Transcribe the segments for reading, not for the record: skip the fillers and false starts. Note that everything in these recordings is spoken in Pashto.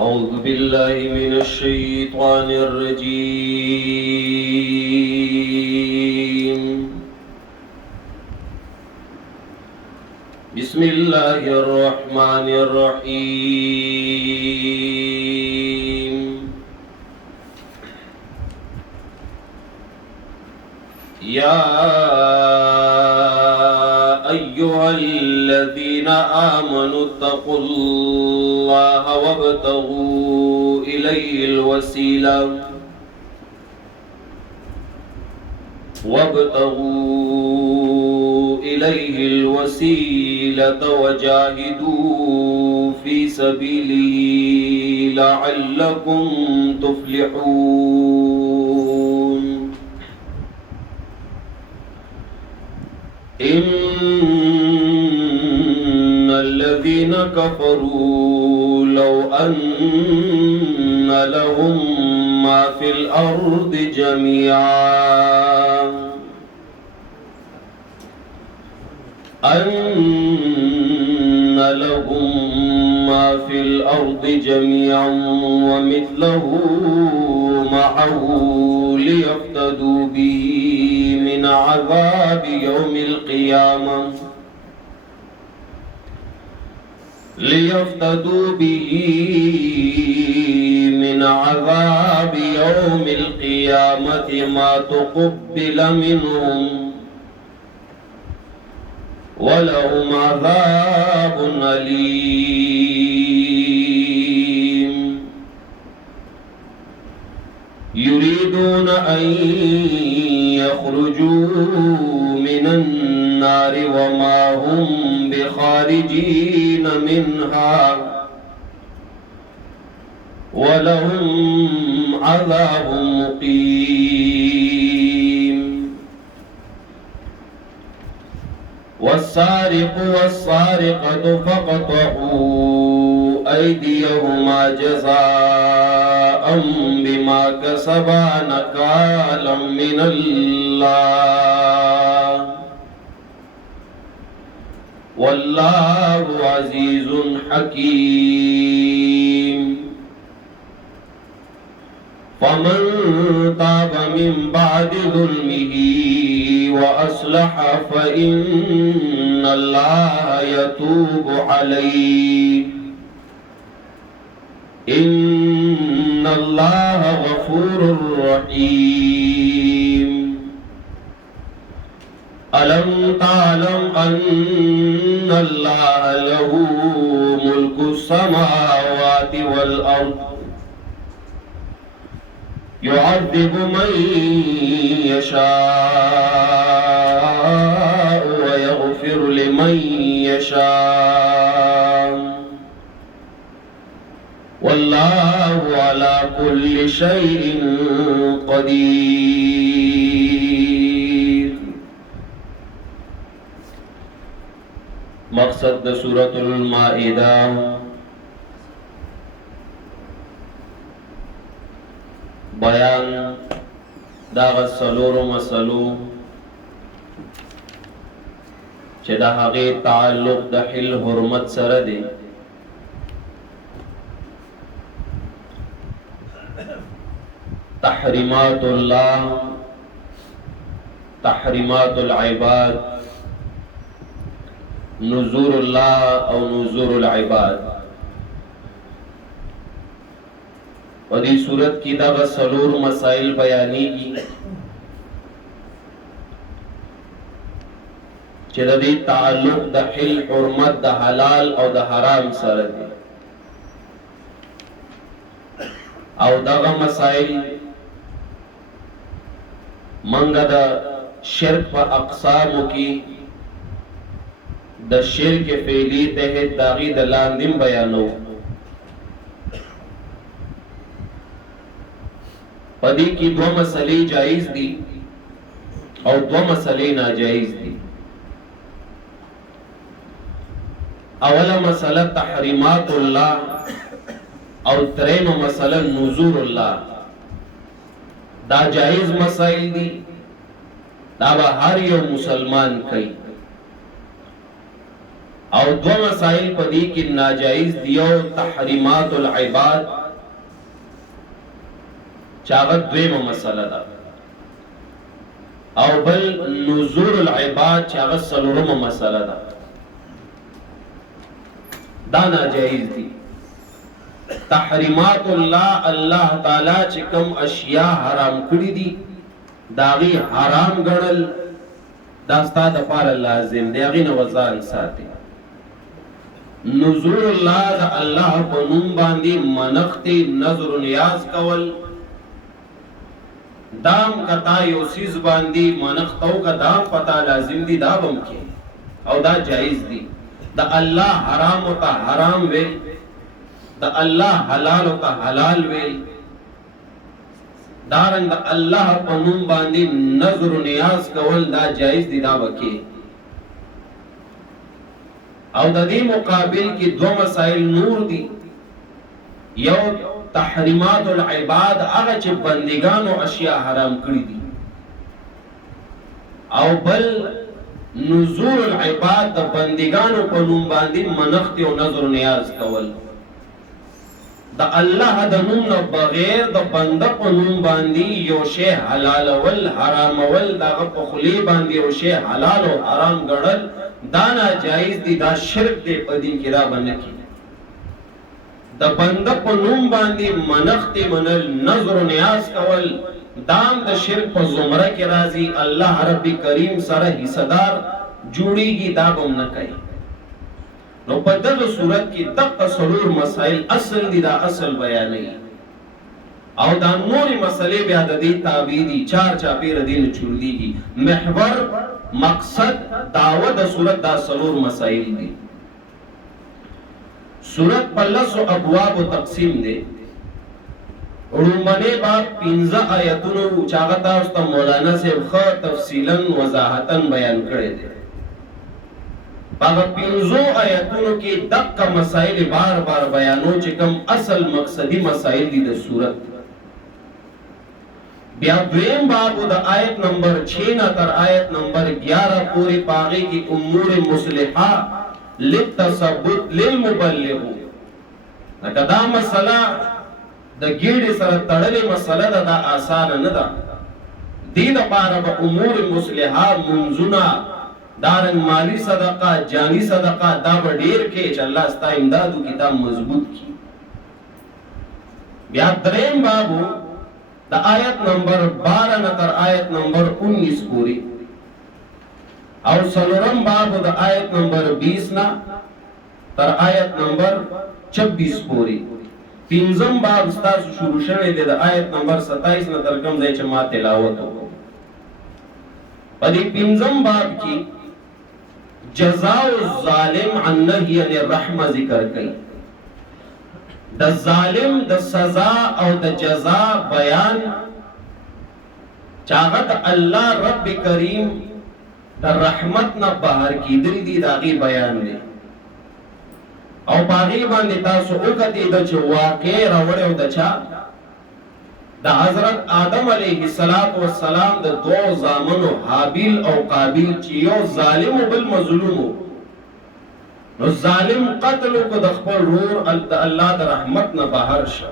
أعوذ بالله من الشيطان الرجيم. بسم الله الرحمن الرحيم. يا أيها الذين آمنوا اتقوا الله وابتغوا إليه الوسيلة وجاهدوا في سبيله لعلكم تفلحون. إن الذين كفروا لو أن لهم ما في الأرض جميعا ومثله معه ليفتدوا به من عذاب يوم القيامة ما تقبل منهم ولهم عذاب أليم. يريدون أن يخرجوا من النار وما هم بخارجين منها ولهم عذاب مقيم. والسارق والسارقة فاقطعوا أيديهما جزاء بما كسبا نكالا من الله والله عزيز حكيم. فمن تاب من بعد ظلمه وأصلح فإن الله يتوب عليه إن الله غفور رحيم. ألم تعلم أن الله له ملك السماوات والأرض يعذب من يشاء ويغفر لمن يشاء والله على كل شيء قدير. مقصد سورة المائدہ بیان داغ سلور مسلو چه دا حقی تعلق دا حل حرمت سره دی. تحریمات اللہ، تحریمات العباد، نذور اللہ او نذور العباد. و دی صورت کی دا سلور مسائل بیانی کی چه دا دی تعلق دا حل حرمت دا حلال او دا حرام سره دی. او دا مسائل منگا دا شرک پا اقسامو کی دا شرک فعلی تحت داغی دا لاندم بیانو. پدی کی دو مسئلے جائز دی اور دو مسئلے ناجائز دی. اولا مسئلہ تحریمات اللہ اور ترین مسئلہ نذور اللہ. دا جائز مسائل دی، دا با ہر یو مسلمان کئی. او دو مسائل پدی کی ناجائز دیو تحریمات العباد چاغت دویم مسئلہ دا او بل نزور العباد چاغت سلورم مسئلہ دا دا ناجائز دی تحریمات اللہ تعالی چکم اشیاء حرام کری دی داغی حرام گڑل داستا دپار لازم دی اغین وزان ساتی نزور اللہ دا اللہ پنوم باندی منختی نظر نیاز کول دام کتا یو سیز باندی منختو کا دام پتا لازم دی دا بم کی او دا جائز دی دا اللہ حرام ہوتا حرام ویل دا اللہ حلال ہوتا حلال ویل دارنگ دا اللہ پنوم باندی نظر نیاز کول دا جائز دی دا بکی او د دې مقابل کې دو مسائل نور دي یو تحریمات العباد هغه چې بندگانو اشیاء حرام کړی دي او بل نزور العباد د بندگانو په نوم باندې منښت او نظر نیاز کول د الله د نوم نه بغیر د بنده په نوم باندې یو شی حلال ول حرام ول دغه په خلی باندې یو شی حلال او حرام ګڼل دانا جائز دی دا شرک دی په دین کې را باندې کی د بنده په نوم باندې منښت منل نظر نیاز کول دام د شرک په زمره کې راځي الله رب کریم سره حصدار جوړیږي دا بم نه کوي نو په دغه صورت کې دغه سلور مسائل اصل دي دا اصل بیانې او دا نوري مسئلے بیا د دې تعبیر دي چار چاپیر دین چورديږي محور مقصد دعوت د صورت دا سلور مسائل دي صورت پلس او ابواب تقسیم دي رومنه باب 15 آیتونو چاغتا است مولانا صاحب خ تفصیلا وضاحتا بیان کړی دي باغ 15 آیتونو کې دغه مسائل بار بار بیانو چې کوم اصل مقصدی مسائل دي د صورت بیا دویم باب د آیت نمبر 6 نه تر آیت نمبر 11 پوری پاغي کی امور مصلحه للتثبت للمبلغ دا مسله د ګیډې سره تړلې مسله ده آسان نه ده دې لپاره به امور مصلحه منځونه دارن مالی صدقه جانی صدقه دا به ډیر کې چې الله ستا امدادو کتاب مضبوط کی بیا دریم بابو دا آیت نمبر 12 نه تر آیت نمبر 19 پوری او سلورم باب دا آیت نمبر 20 نه تر آیت نمبر 26 پوری پنځم باب تاسو شروع شوه دی دا آیت نمبر 27 نه تر کوم ځای چې ما تلاوت وکړو په دې پنځم باب کې جزاء الظالم عن نهي عن الرحمه ذکر کړي د ظالم د سزا او د جزا بیان چاغت الله رب کریم د رحمت نه بهر کیدل دي داغي بیان دی او باغی باندې تاسو وکړئ د چې واقع راوړ او د چا د حضرت آدم علیه السلام د دو زامنو حابیل او قابیل چې یو ظالم او بل مظلوم نو ظالم قتل کو د خپل رور الله د رحمت نه بهر شه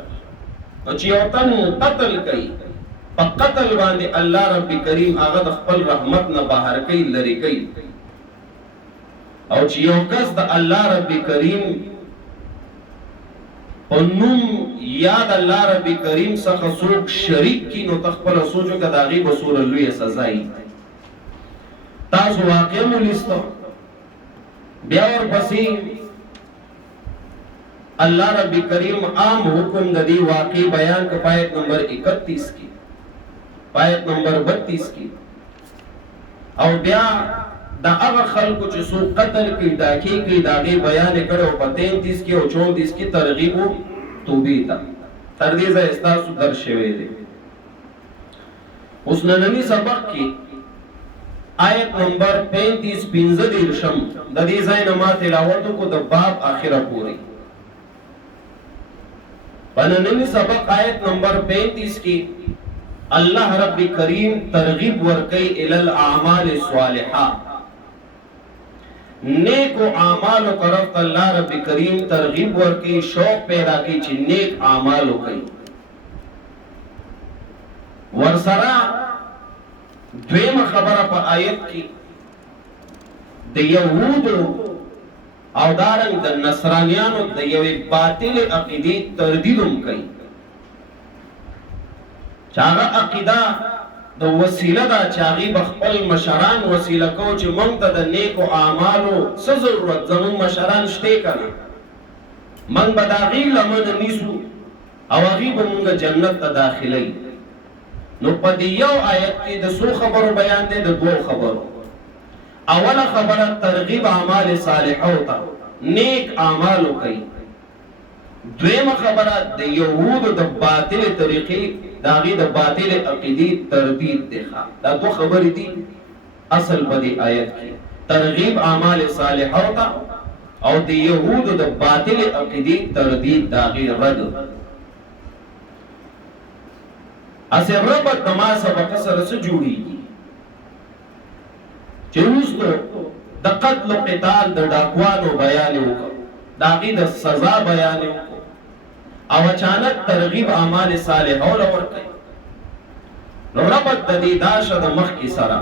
او چې یو تن قتل کوي په قتل باندې الله رب کریم هغه د خپل رحمت نه بهر کوي لری کوي او چې یو کس د الله رب کریم انم یاد الله رب کریم څخه څوک شریک کی نو تخپل سوچو کداغي بصور لوی سزا ای تاسو واقع مولستو بیا ور پسې الله رب کریم عام حکم د دې واقع بیان په آیت نمبر 31 کې آیت نمبر 32 کې او بیا دا هغه خلکو چې سو قتل کې داکی کې داغي بیان کړو په 33 کې او 34 کې ترغیب توبې ته تر دې ځای تاسو در شوي دي اوس نننی سبق کې آیت نمبر 35 15 دیرشم د دې ځای نه ما تلاوت کو د باب اخره پوری نننی سبق آیت نمبر 35 کې الله رب کریم ترغیب ورکي ال الاعمال الصالحه نیک اعمال طرف الله رب کریم ترغیب ورکی، شوق پیدا کی چې نیک اعمال وکړي. ورسره دویمه خبره په آیت کې د یهودو او دارنګ د نصرانیانو د یوې باطل عقیدې تردید هم کوي چې هغه عقیده د وسیله ده چې هغې به خپل مشران وسیله کو چې موږ ته د نیکو اعمالو څه ضرورت، زموږ مشران شته که نه، موږ به د هغې لمنه نیسو او هغې به موږ جنت ته داخلوي. نو په دې یو آیت کې د څو خبرو بیان دی؟ د دوو خبرو. اوله خبره ترغیب اعمال صالحو ته، نیک اعمالو کوي. دویمه خبره د یهودو د باطل طریقې د هغې د باطل عقیدې تردید دی. دا دوه خبرې دي اصل په دې آیت کې، ترغیب اعمال صالحو ته او د یهودو د باطل عقیدې تردید د هغې رد. اسې ربط د ما سبق سره څه جوړېږي چې وروسته د قتل و قتال د ډاکوانو بیان یې وکړو، د هغې د سزا بیان یې وکړو او اچانک ترغیب اعمال صالحو له ورکوي. نو ربط د دې دا شه د مخکې سره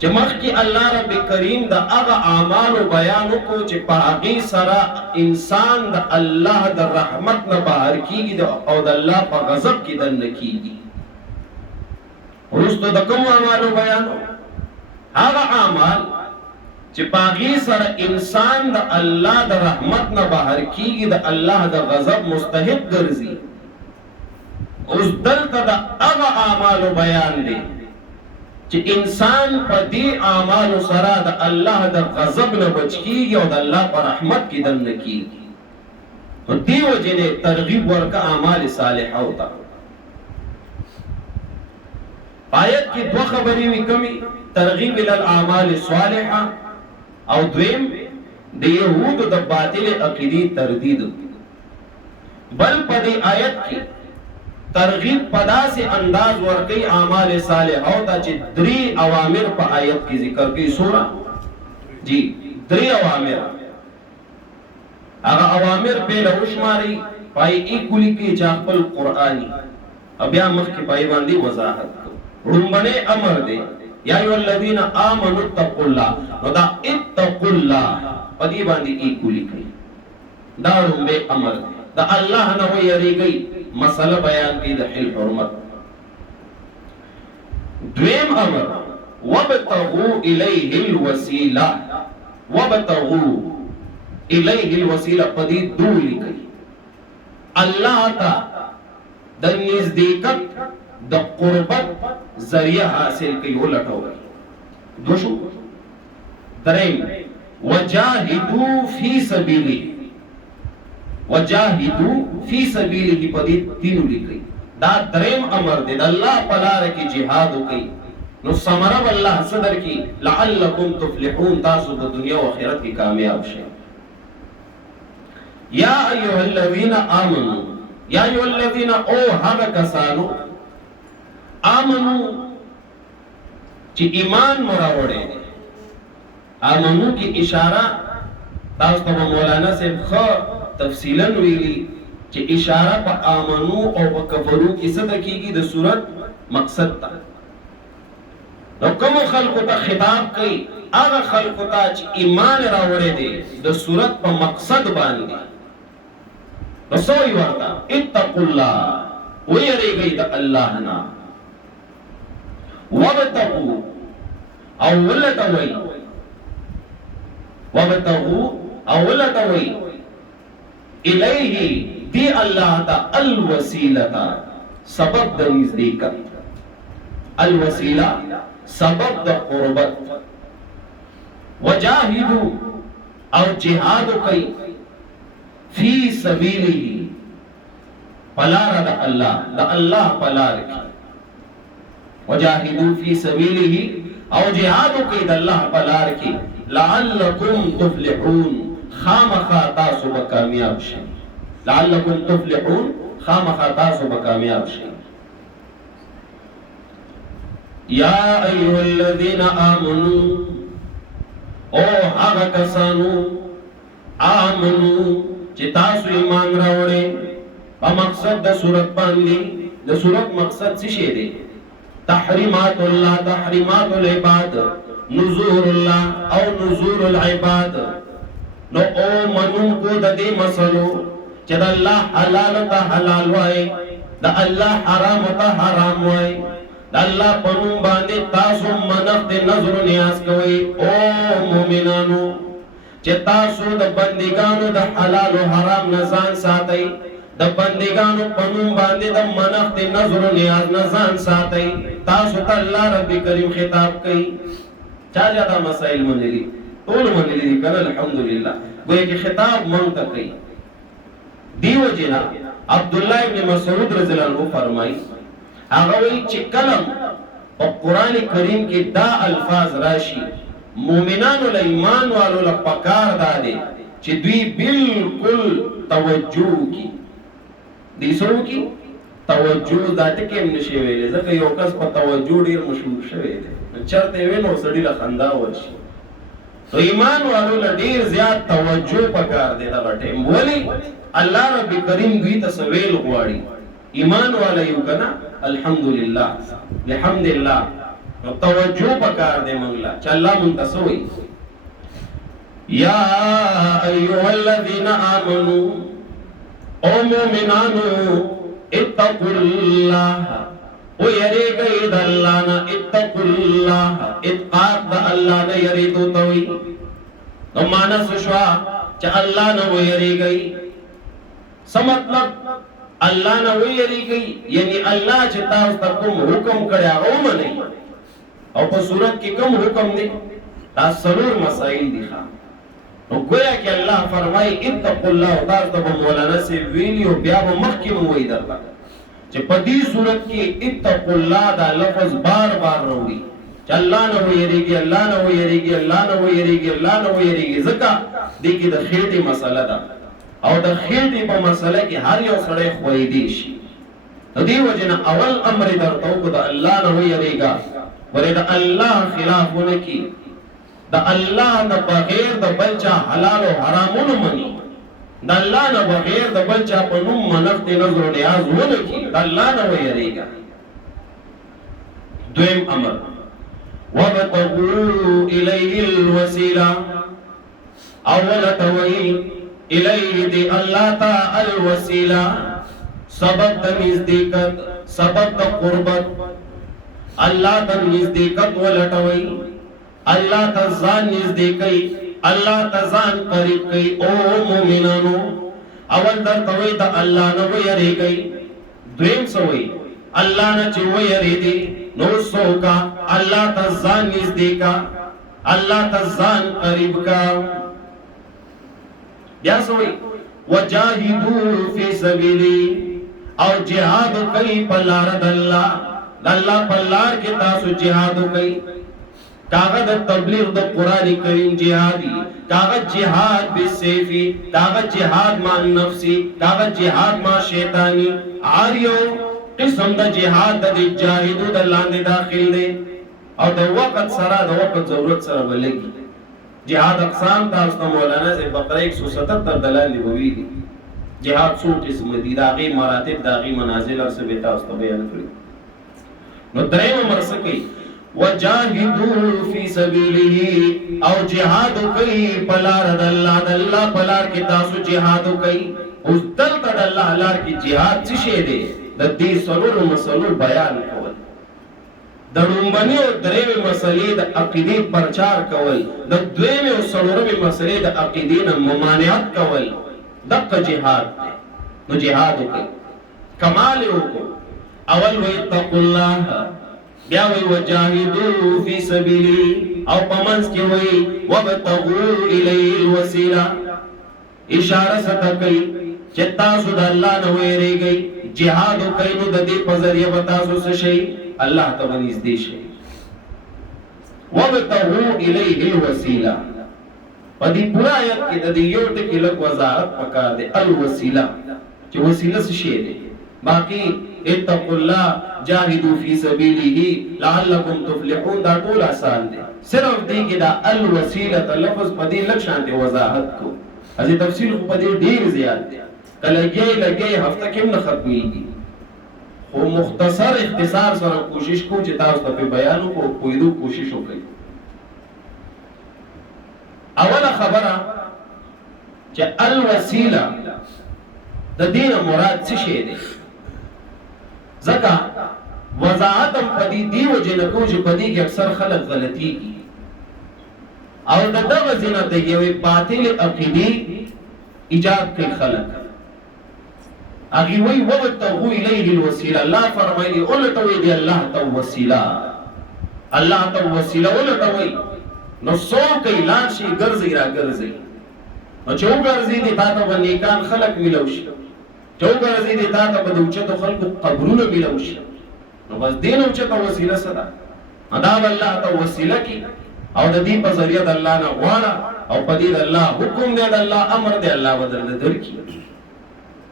چې مخکې الله رب کریم د هغه اعمالو بیان وکړو چې په هغې سره انسان د الله د رحمت نه بهر کېږي او د الله په غضب کې دننه کېږي. وروسته د کومو اعمالو بیان هغه اعمال چې په هغې سره انسان د الله د رحمت نه بهر کېږي، د الله د غضب مستحق ګرځي. اوس دلته د هغه اعمالو بیان دی چې انسان په دې اعمالو سره د الله د غضب نه بچ کېږي او د الله په رحمت کې دننه کېږي. نو دې وجې نه ترغیب ورکړه اعمال صالحو ته. آیت کې دوه خبرې وي، کمې ترغیب الی الاعمال الصالحه او دویم د یهودو د باطل عقیدې تردید. بل په دې آیت کې ترغیب په داسې انداز ورکوي اعمال صالحو ته چې درې اوامر په آیت کې ذکر کوي. سوره جی درې اوامر، هغه اوامر پهله وشماري، پای ایکولی کې چې خپل قرآني بیا مخکې پای باندې وضاحت کوو. لومړی امر دی یا ایها الذین آمنوا اتقوا الله، نو دا اتقوا الله په دې باندې ایکولی کوي، دا لومړی امر دی. دا الله نه ویریږئ، مسله بیان کی د حل حرمت. دویم امر وابتغوا الیه الوسیله، وابتغوا الیه الوسیله په دې دولی کوي، الله ته د نزدېکت د قربت ذریعہ حاصل کوي ولټوي. دوشو دریم وجاهدوا فی سبیله، وجاهدوا فی سبیله په دې تینو لیکي، دا دریم امر دی د الله په لاره کې جهاد وکړي. نو ثمره الله صدر کې لعلکم تفلحون، تاسو په دنیا او آخرت کې کامیاب شئ. یا ایها الذین آمنوا، یا ایها الذین او هغه کسانو آمنو چې ایمان مراوړي. آمنو کی اشاره تاسو ته مولانا صاحب خو تفصیلا ویلي چې اشاره په آمنو او په کفرو کې څه کیږي د صورت مقصد ته. نو کوم خلکو ته خطاب کوي؟ هغه خلکو ته چې ایمان راوړي دي د صورت په مقصد باندې. نو سوې ورته اتقوا الله، ويریږئ د الله نه. وابتغوا او ولټوئ، وابتغوا او ولټوئ الیه دی الله ته الوسیله، سبب د نزدېکت، الوسیله سبب د قربت. وجاهدوا او جهاد کوي فی سبیله پلار د الله، د الله پلار کې. وجاهدوا فی سبیله او جهاد کوي د الله پلار کې. لعلکم تفلحون، خامخا تاسو به کامیاب شئ. لعلکم تفلحون، خامخا تاسو به کامیاب شئ. یا ایها الذین آمنوا او هغه کسانو آمنو چې تاسو ایمان راوړې په مقصد د صورت باندې. د صورت مقصد څه شی دی؟ تحریمات الله، تحریمات العباد، نذور الله او نذور العباد. نو او منون کو د دې مسلو چې د الله حلال ته حلال وای، د الله حرام ته حرام وای، د الله په نوم باندې تاسو منښت نظر نیاز کوئ. او مؤمنانو چې تاسو د بندګانو د حلال او حرام نه ځان ساتئ، د بندګانو په نوم باندې د منښت نظر نیاز نه ځان ساتئ. تاسو ته الله رب کریم خطاب کوي. چا دا مسائل منلي؟ ټول منلي دي کنه؟ الحمدلله. ګویا کې خطاب مونږ ته کوي. دیو جنا عبد الله ابن مسعود رضی الله عنه فرمایي، هغه وی چې کلم په قران کریم کې دا الفاظ راشي، مومنانو له ایمان والو له پکار دادي چې دوی بالکل توجه کی. دې سره کی توجه ذات کې نشي ویلې، ځکه یو کس په توجه ډیر مشهور شوی دی، چرته وینو سړی له خندا ورشي. تو ایمان والو له ډیر زیات توجه پکار دی دا ټیم. ولی الله رب کریم دوی ته سویل غواړي. ایمان والا یو کنا الحمدلله بحمد الله. توجه پکار دی منګلا چې الله مونږ ته سوي. یا ایها الذین آمنو، او مومنانو اتقوا الله، او یریږئ د الله نه. اتقوا الله، اتقاء د الله نه یریدو ته وي. نو مانس شوا چې الله نه ویریږئ. څه مطلب؟ الله نه ویریږئ یعنی الله چې تاسو ته کوم حکم کړی هغه ومنئ. او په صورت کې کوم حکم دی؟ دا څلور مسائل دي. نو گویا کې الله فرمایي اتقوا الله. تاسو ته مولانا سی ویلیو بیا به مخکې وایي درته چې په دې صورت کې اتقوا الله دا لفظ بار بار راوړي چې الله نه ویریږي، الله نه ویریږي، الله نه ویریږي، الله نه ویریږي. ځکه دې کې د خېټې مسله ده، او د خېټې په مسله کې هر یو سړی خوېدي شي. د دې وجه نه اول امر درته وکړو د الله نه ویریږه، ورې د الله خلافونه کی، د الله نه بغیر د بل چا حلال او حرامونه مني، د الله نه بغیر د بل چا په نوم منښت نظر نیاز ونه کی، د الله نه ویریږه. دویم امر وابتغوا الیه الوسیله. اول توئی الیه دی الله تا الوسیله، سبب د نزدېکت، سبب د قربت. الله ته نزدېکت ولټوي، الله ته ځان نږدې کوي، الله ته ځان قریب کوي. او مومنانو اول درته وایي د الله نه ویریږئ. دویم څه وایي؟ الله نه چې ویریږئ نو څه وکړه؟ الله ته ځان نږدې کا، الله ته ځان قریب کا. بیا څه وایي؟ وجاهدوا فی سبیلی، او جهاد کوي په لار د الله. د الله په لار کې تاسو جهاد کوي. کاغذ تبلیغ د قرآن کریم جهادی، کاغذ جهاد بالسیفی، کاغذ جهاد مع نفسی، کاغذ جهاد مع شیطانی. آریو قسم د جهاد د جاهدو د لاندې داخل دی، او د وقت سره د وقت ضرورت سره بلګي. جهاد اقسام تاسو ته مولانا سے بقره 177 دلالې ووی دي. جهاد څو قسم دي، داغي مراتب، داغي منازل او څه به تاسو ته بیان کړی. نو دریم مرسکی وجاهدوا فی سبیله، او جهاد کوي په لار د الله. د الله په لار کې تاسو جهاد کوي. اوس دلته د الله لار کې جهاد څه شی دی؟ د دې څلورو مسلو بیان کول، د لومبني او درېمې مسلې د عقیدې پرچار کول، د دویمې او څلورمې مسلې د عقیدې نه ممانعت کول. دغه جهاد دی. نو جهاد وکړئ، کمال یې وکړو. اول واتقوا الله، بیا وی وجاهدوا فی سبیلی، او پمنس کی وی وابتغوا الیه الوسیله. اشاره ست کوي چې تاسو د الله نه ویریږئ، جهاد کوي. نو د دې په ذریعہ به تاسو څه شئ؟ الله ته نږدې شئ. وابتغوا الیه الوسیله. په دې پورا آیت کې د دې یو ټکی لږ وضاحت پکار دی. الوسیله چې وسیله څه شی دی؟ باقی اتقوا الله جاهدوا فی سبیله لعلکم تفلحون دا ټول آسان دي. صرف دې کې دا الوسیله لفظ په دې لږ شانتي وضاحت کو، ازي تفصیل په دې ډیر زیات دي، لګي هفته کې نه ختميږي، خو مختصر اختصار سره کوشش کو چې تاسو ته بیان کو کویدو کوشش وکړئ. اوله خبره چې الوسیله د دین مراد څه شی دی؟ ځکه وضاحت هم په دې دی وجه نه کوم چې په دې کې اکثر خلک غلطي کوي او د دغه ځینه د یوې باطل عقیدې ایجاد کوي خلک. هغه وی وبتغوا الیه الوسیله، الله فرمایي اولټوي دی الله ته وسیله، الله ته وسیله اولټوي. نو څوک اعلان شي ګرځي را ګرځي، نو چې وګرځي دي تا ته نیکان خلق ملو شي، چې وګرځي دي تا ته بدوچته خلق قبرونه ملو شي، نو بس دین اوچته وسیله صدا ادا الله ته وسیله کی او د دې په ذریعہ د الله نه غواړه او په دې د الله حکم دی، د الله امر دی، الله بدل درکړي.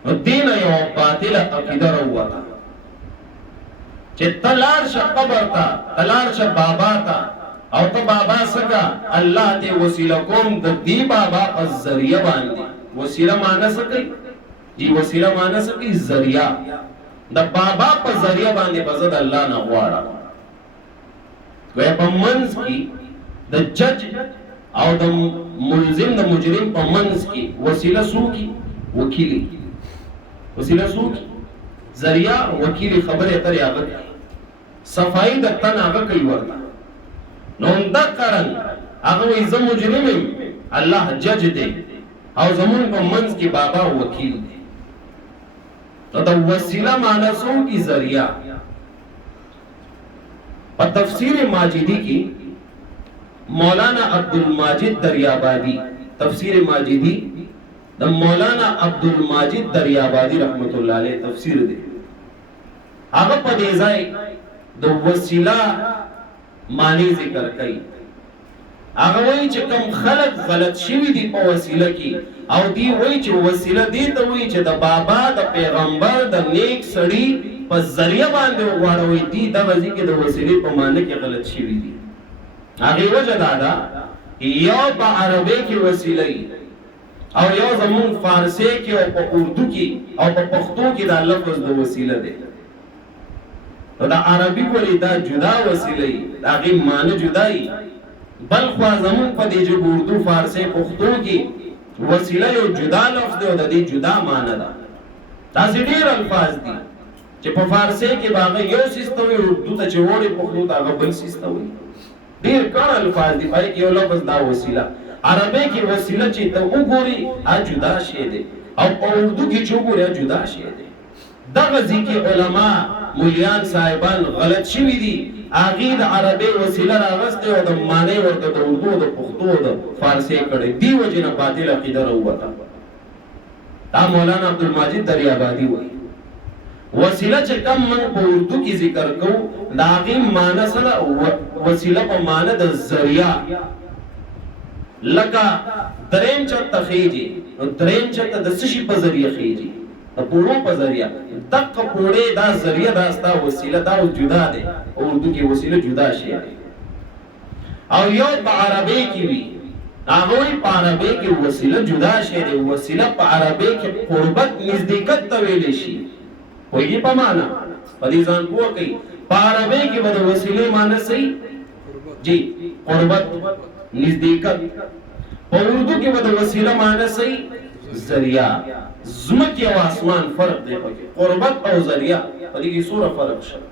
نو دین یو باطل عقیده وروته چې تلار ش قبر تا تلار ش بابا تا او ته بابا سکا الله ته وسیله کوم د دې بابا په ذریعہ باندې. وسیله معنی سکی جی وسیله معنی سکی ذریعہ د بابا په ذریعہ باندې بزد الله نه غواړه. وې په منځ کې د جج او د ملزم د مجرم په منځ کې وسیله سوکی وکیلی، وسیله سوکی ذریعہ وکیلی خبره اترې هغه صفائی د تن هغه کوي ورته. نو دا کارن هغه وي زه مجرم یم، الله جج دی او زمون په منځ کې بابا وکیل دی. نو دا وسیله معنی سو کی ذریعہ. په تفسیر ماجدی کې مولانا عبدالماجد دریابادی، تفسیر ماجدی د مولانا عبدالماجد دریابادی رحمت الله علیه تفسیر دی. هغه په دې ځای د وسیله معنی ذکر کوي. هغه وایي چې کوم خلق غلط شوی دي په وسیله کې او دی وایي چې وسیله دې ته وایي چې د بابا د پیغمبر د نیک سړي په ذریعہ باندې وغواړوي، دي د وځي کې د وسیلې په معنی کې غلط شوی دي. هغه وجه دا یو په عربی کې وسیله او یو زمون فارسی کې او په اردو کې او په پښتو کې دا لفظ د وسیله دی. دا عربی کولی دا جدا وسیله دا غي معنی جدای، بل خو زمون په دې جو اردو فارسی پښتو کې وسیله یو جدا لفظ دی او د دې جدا معنی ده. دا ډېر الفاظ دي چې په فارسی کې باغ یو سیستم اردو ته چوړې پښتو ته هغه بل سیستم وي. ډېر کار الفاظ دي پای کې یو لفظ دا وسیله. عربی کې وسیله چې ته وګوري ا جدا شی دی او په اردو کې چې وګوري جدا شی دی. دغه ځکه علما مولیان صاحبان غلط شوی دي، اغه د عربی وسیله راغسته او د معنی ورته د اردو د پښتو د فارسی کړي دی وجه نه باطل عقیده راوته. دا مولانا عبدالماجد دریابادی وایي وسیله چې کم من په اردو کې ذکر کوو دا غي معنی سره وسیله په معنی د ذریعہ لکه دریم چرته خېږي او دریم چرته د سشي په ذریعہ خېږي د پوړو په ذریعہ دغه پوړې دا ذریعہ دا ستا وسیله دا جدا ده. اردو کې وسیله جدا شي او یو په عربی کې وي هغه په عربی کې وسیله جدا شي دی. وسیله په عربی کې قربت نزدېکت ته ویل شي، وایي په معنا په دې ځان پوه کوي. په عربی کې به د وسیله معنی صحیح جی قربت نزدېکت، په اردو کې به د وسیله معنی صحیح ذریعہ. زمکه او اسمان فرق دی پکې، قربت او ذریعہ په دې کې سوره فرق شته.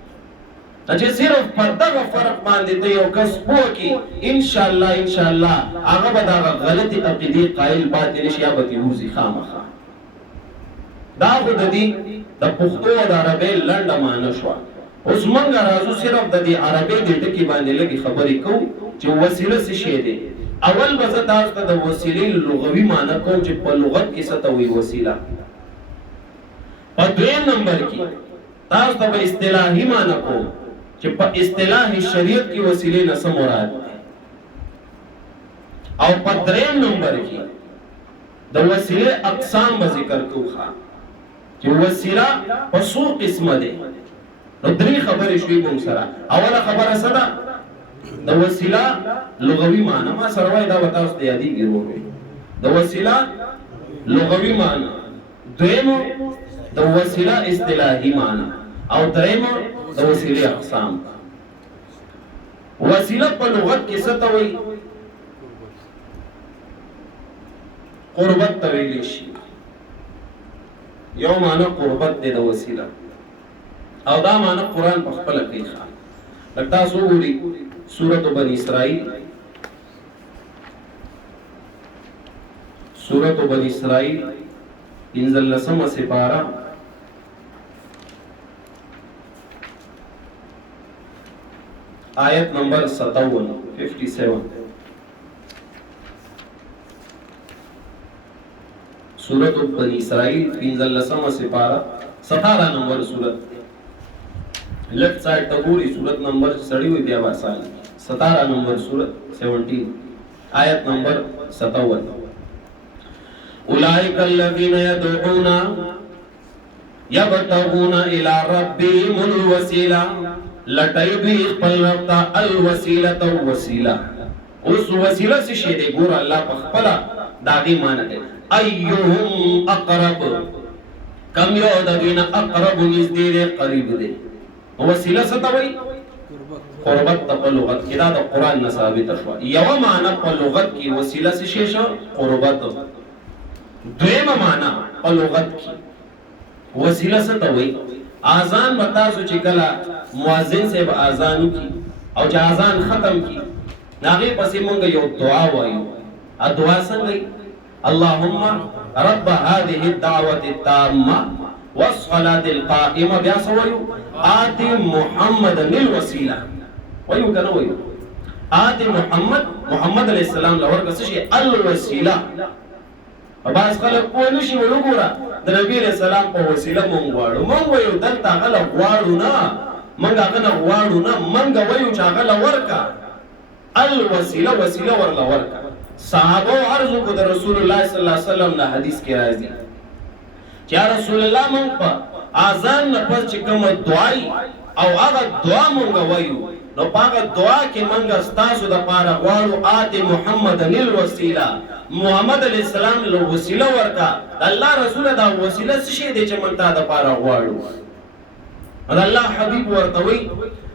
چې صرف په دغه فرق باندې ته یو کس پوه کی ان شاء الله هغه به دا غلطي عقیده قائل باطل شي یا به وزي خامخا. دا خو د دې د پښتو او د عربی لنډه معنی شو. اوس موږ راځو صرف د دې عربی د ټکی باندې لګي خبرې کوو چې وسیله څه شی دی. اول به تاسو ته د وسیلې لغوي معنی کوم چې په لغت کې څه ته وایي وسیله. په دویم نمبر کې تاسو ته په اصطلاحي معنی کوم چې په اصطلاح شریعت کې وسیلې نه څه مراد دي. او په دریم نمبر کې د وسیلې اقسام به ذکر کوو. چې وسیله په څو قسمه ده. نو درې خبرې شوي مونږ سره. اوله خبره څه ده؟ د وسیله لغوي معنی. ما سره وایي دا به تاسو ته یادېږي ورو. د وسیله لغوي معنی، دویمه د وسیله اصطلاحي معنی، او دریمه د وسیلې اقسام. وسیله په لغت کې څه ته وایي؟ قربت ته ویلی شي. یو معنی قربت دی د وسیله، او دا معنی قرآن په خپله کوي. لکه تاسو وګورئ سورۃ بنی اسرائیل، سورۃ بنی اسرائیل 15 سپارہ آیت نمبر 57 سورۃ بنی اسرائیل 15 سپارہ 17 نمبر سورۃ. لیفٹ سائڈ ته ګوري سورۃ نمبر سړی وي بیا واسال 17 نمبر سورۃ 17 آیت نمبر 57. اولئک الذین یدعون یبتغون الی ربهم الوسیلہ، لټای دوی خپل رب ته الوسیلۃ وسیلہ. اوس وسیلہ څه شی دی؟ ګور الله په خپل داغي معنی دی. ایهم اقرب، کم یو د دین اقرب نږدې دی، قریب دی. وسیله څه ته وایي؟ قربت په لغت کې دا د قرآن نه ثابته شوه. یوه معنی په لغت کې وسیله څه شی شو؟ قربت. دویمه معنی په لغت کې وسیله څه ته وایي؟ اذان به تاسو چې کله مؤذن صاحب اذان وکړي او چې اذان ختم کړي، هغې پسې مونږ یو دعا وایو. دعا څنګه وایي؟ اللهم رب هذه الدعوة التامة والصلاة القائمة، بیا څه وایو؟ آت محمد الوسیلہ. وایو که نه وایو؟ آت محمد علیه السلام لورکه څه شي؟ الوسیلہ. بعض خلک پوه نه شي، وایي وګوره د نبي علیه السلام په وسیله مونږ غواړو. مونږ وایو دلته هغه له غواړو نه، مونږ هغه نه غواړو نه، مونږ وایو چې هغه له ورکه الوسیله، وسیله ورله ورکه. صحابه عرض کو د رسول الله صلی الله علیه وسلم نه حدیث کې راځي چې رسول الله مونږ په اذان نه پس چې کوم دعای او هغه دعا مونږ وایو، نو هغه دعا کې مونږ ستاسو د پاره غواړو آت محمد الوسیلہ، محمد علیه السلام له وسیله ورکا. الله رسول دا وسیله څه شی دی چې مونږ ته د پاره غواړو؟ الله حبیب ورته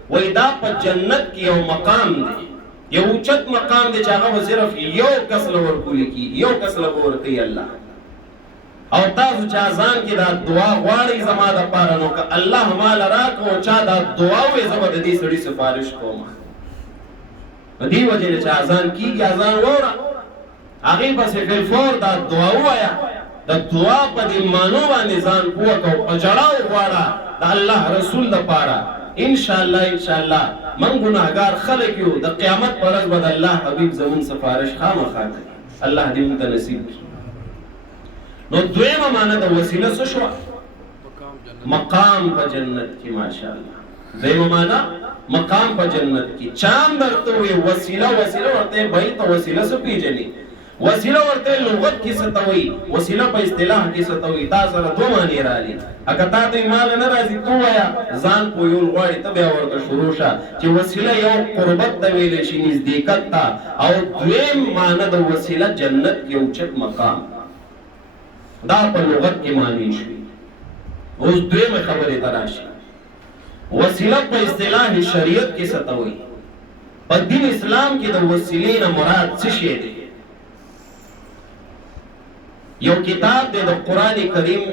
وایي دا په جنت کې یو مقام دی، یو اوچت مقام دی چې هغه صرف یو کس له ورکول کی، یو کس له ورکوي الله. او تاسو چې اذان کې دا دعا غواړئ زما د پاره، نو که الله مال راکړو چا دا دعا وایي زه به د دې سړي سفارش کوم. په دې وجې چې اذان کېږي، اذان واوره، هغې پسې فلفور دا دعا ووایه، د دعا په دې معنو باندې ځان پوه کړو، په ژړا وغواړه د الله رسول دپاره. انشاءالله انشاءالله من ګناهګار خلک یو، د قیامت په ورځ به د الله حبیب زمون سفارش خامخا کوي. الله دې موږ ته نصیب کړي. نو دویمه معنی د وسیله څه شوه؟ مقام په جنت کې. ماشاءالله دویمه معنی مقام په جنت کې. چا هم درته ووایي وسیله وسیله، ورته بهي ته وسیله څه پېژنې؟ وسیله ورته لغت کې څه ته وایي، وسیله په اصطلاح کې څه ته وایي. تا سره دوه معنی راغلي. اگه تا ته مال نه راځي تو وایه، ځان پویول غواړي ته بیا ورته شروع شه چې وسیله یو قربت ته ویلی شي، نزدېکت ته. او دویم معنی د وسیله جنت کې اوچت مقام، دا په لغت کې معنی شوي. اوس دویمه خبرې ته راشي، وسیله په اصطلاح شریعت کې څه ته وایي؟ په دین اسلام کې د وسیلې نه مراد څه شی دی؟ یو کتاب دی د قرآن کریم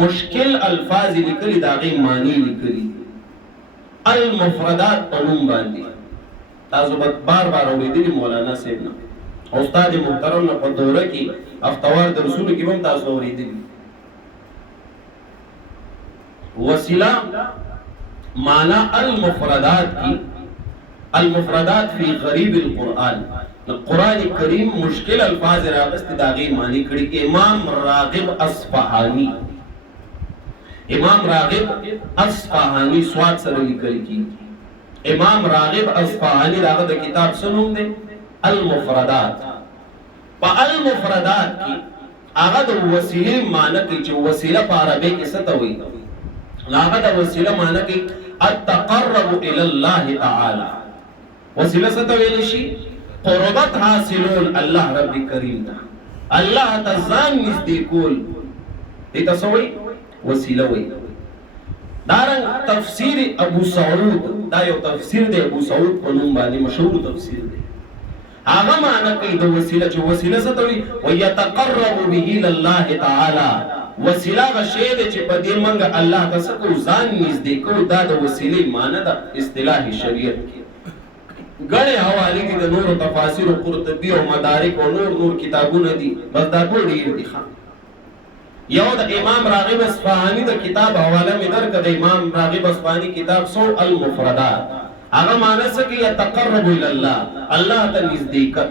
مشکل الفاظ لیکلي، د هغې معنی لیکلي، المفردات په نوم باندې. تاسو به بار بار اورېدلي مولانا صاحب نه، استاد محترم نه په دوره کې افتوار درسونو کې هم تاسو اورېدلي. وسیله معنی المفردات کی، المفردات فی غریب القرآن. قرآن کریم مشکل الفاظ راغست داغی معنی کړي. امام راغب اصفهانی، امام راغب اصفهانی سواد سره لیکل کی. امام راغب اصفهانی داغه د کتاب څه نوم دی؟ المفردات. په المفردات کې هغه د وسیله معنی کې چې وسیله په عربی کې څه ته وایي هغه د وسیله معنی کې التقرب الى الله تعالی وسیله څه ته ویل شي قربت حاصلون الله رب کریم ته الله ته ځان نږدې کول دې ته څه وایي وسیله وایي دارنګ تفسیر ابو سعود دا یو تفسیر دی ابو سعود په نوم باندې مشهور تفسیر دی هغه معنی کوي د وسیله چې وسیله څه ته وایي ويتقرب به الى الله تعالی وسیله هغه شی دی چې په دې منګه الله ته څه کوو ځان نږدې کوو دا د وسیلې معنی ده اصطلاحي شریعت کې ګڼې حوالې دي د نورو تفاسیر قرطبي او مدارک او نور کتابونه دي بس دا ټول ډېر دي یو د امام راغب اصفهاني د کتاب حواله مې درکړه د امام راغب اصفهاني کتاب سو المفردات هغه معنی څه کې يتقرب الى الله الله ته نزدېکت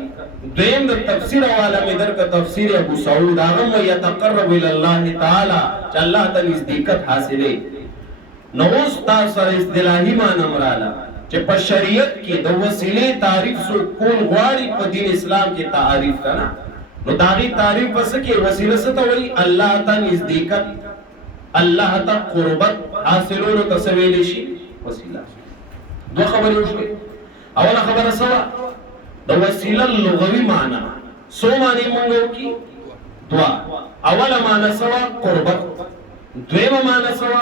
دویم د تفسیر حواله مې درکړه تفسیر ابو سعود هغه مو يتقرب الى الله تعالی چې الله ته نزدېکت حاصلې نو اوس تاسو سره اصطلاحي معنی مراله چې په شریعت کې د وسیلې تعریف سو کول غواړي په دین اسلام کې تعریف کنا نو داغي تعریف وسه کې وسیله څه ته وایي الله ته نزدېکت الله ته قربت حاصلولو ته څه ویل شي وسیله دوه خبرې وشوي اوله خبره سوا د وسیله لغوي معنی سو معنی مونږ وکي دوا اوله معنی سوا قربت دویمه معنی سوا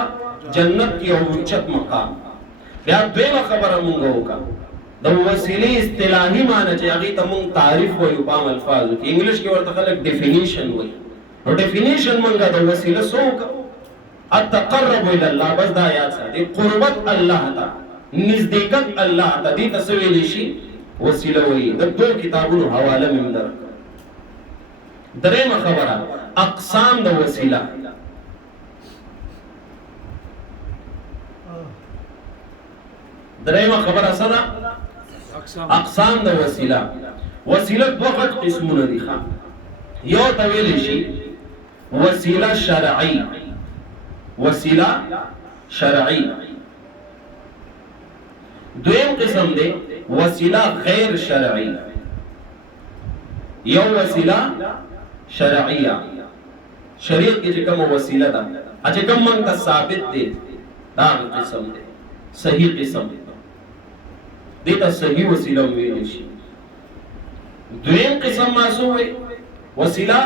جنت کې او اوچت مقام بیا دویمه خبره مونږ وکا د وسیلې اصطلاحي معنی چې هغه ته مونږ تعریف وایو په الفاظو کې انګلیش کې ورته خلک ډیفینیشن وایي نو ډیفینیشن مونږ د وسیله سو التقرب الى الله بس دا یاد ساتي قربت الله ته نزدېکت الله ته دې څه ویل شي وسیله وایي د دوه کتابونو حواله مې درک درېمه خبره اقسام د وسیله درېمه خبره سره اقسام د وسیله وسیله دوه قسمونه دي یو ته ویل شي وسیله شرعي وسیله شرعي دویم قسم دی وسیله غیر شرعي یو وسیله شرعیه شریعت کې چې کوم وسیله ده چې کوم موږ ته ثابت دي دا قسم دی صحیح قسم دیتا صحیح وسیله ویل شي دویم قسم ماسوي وسیله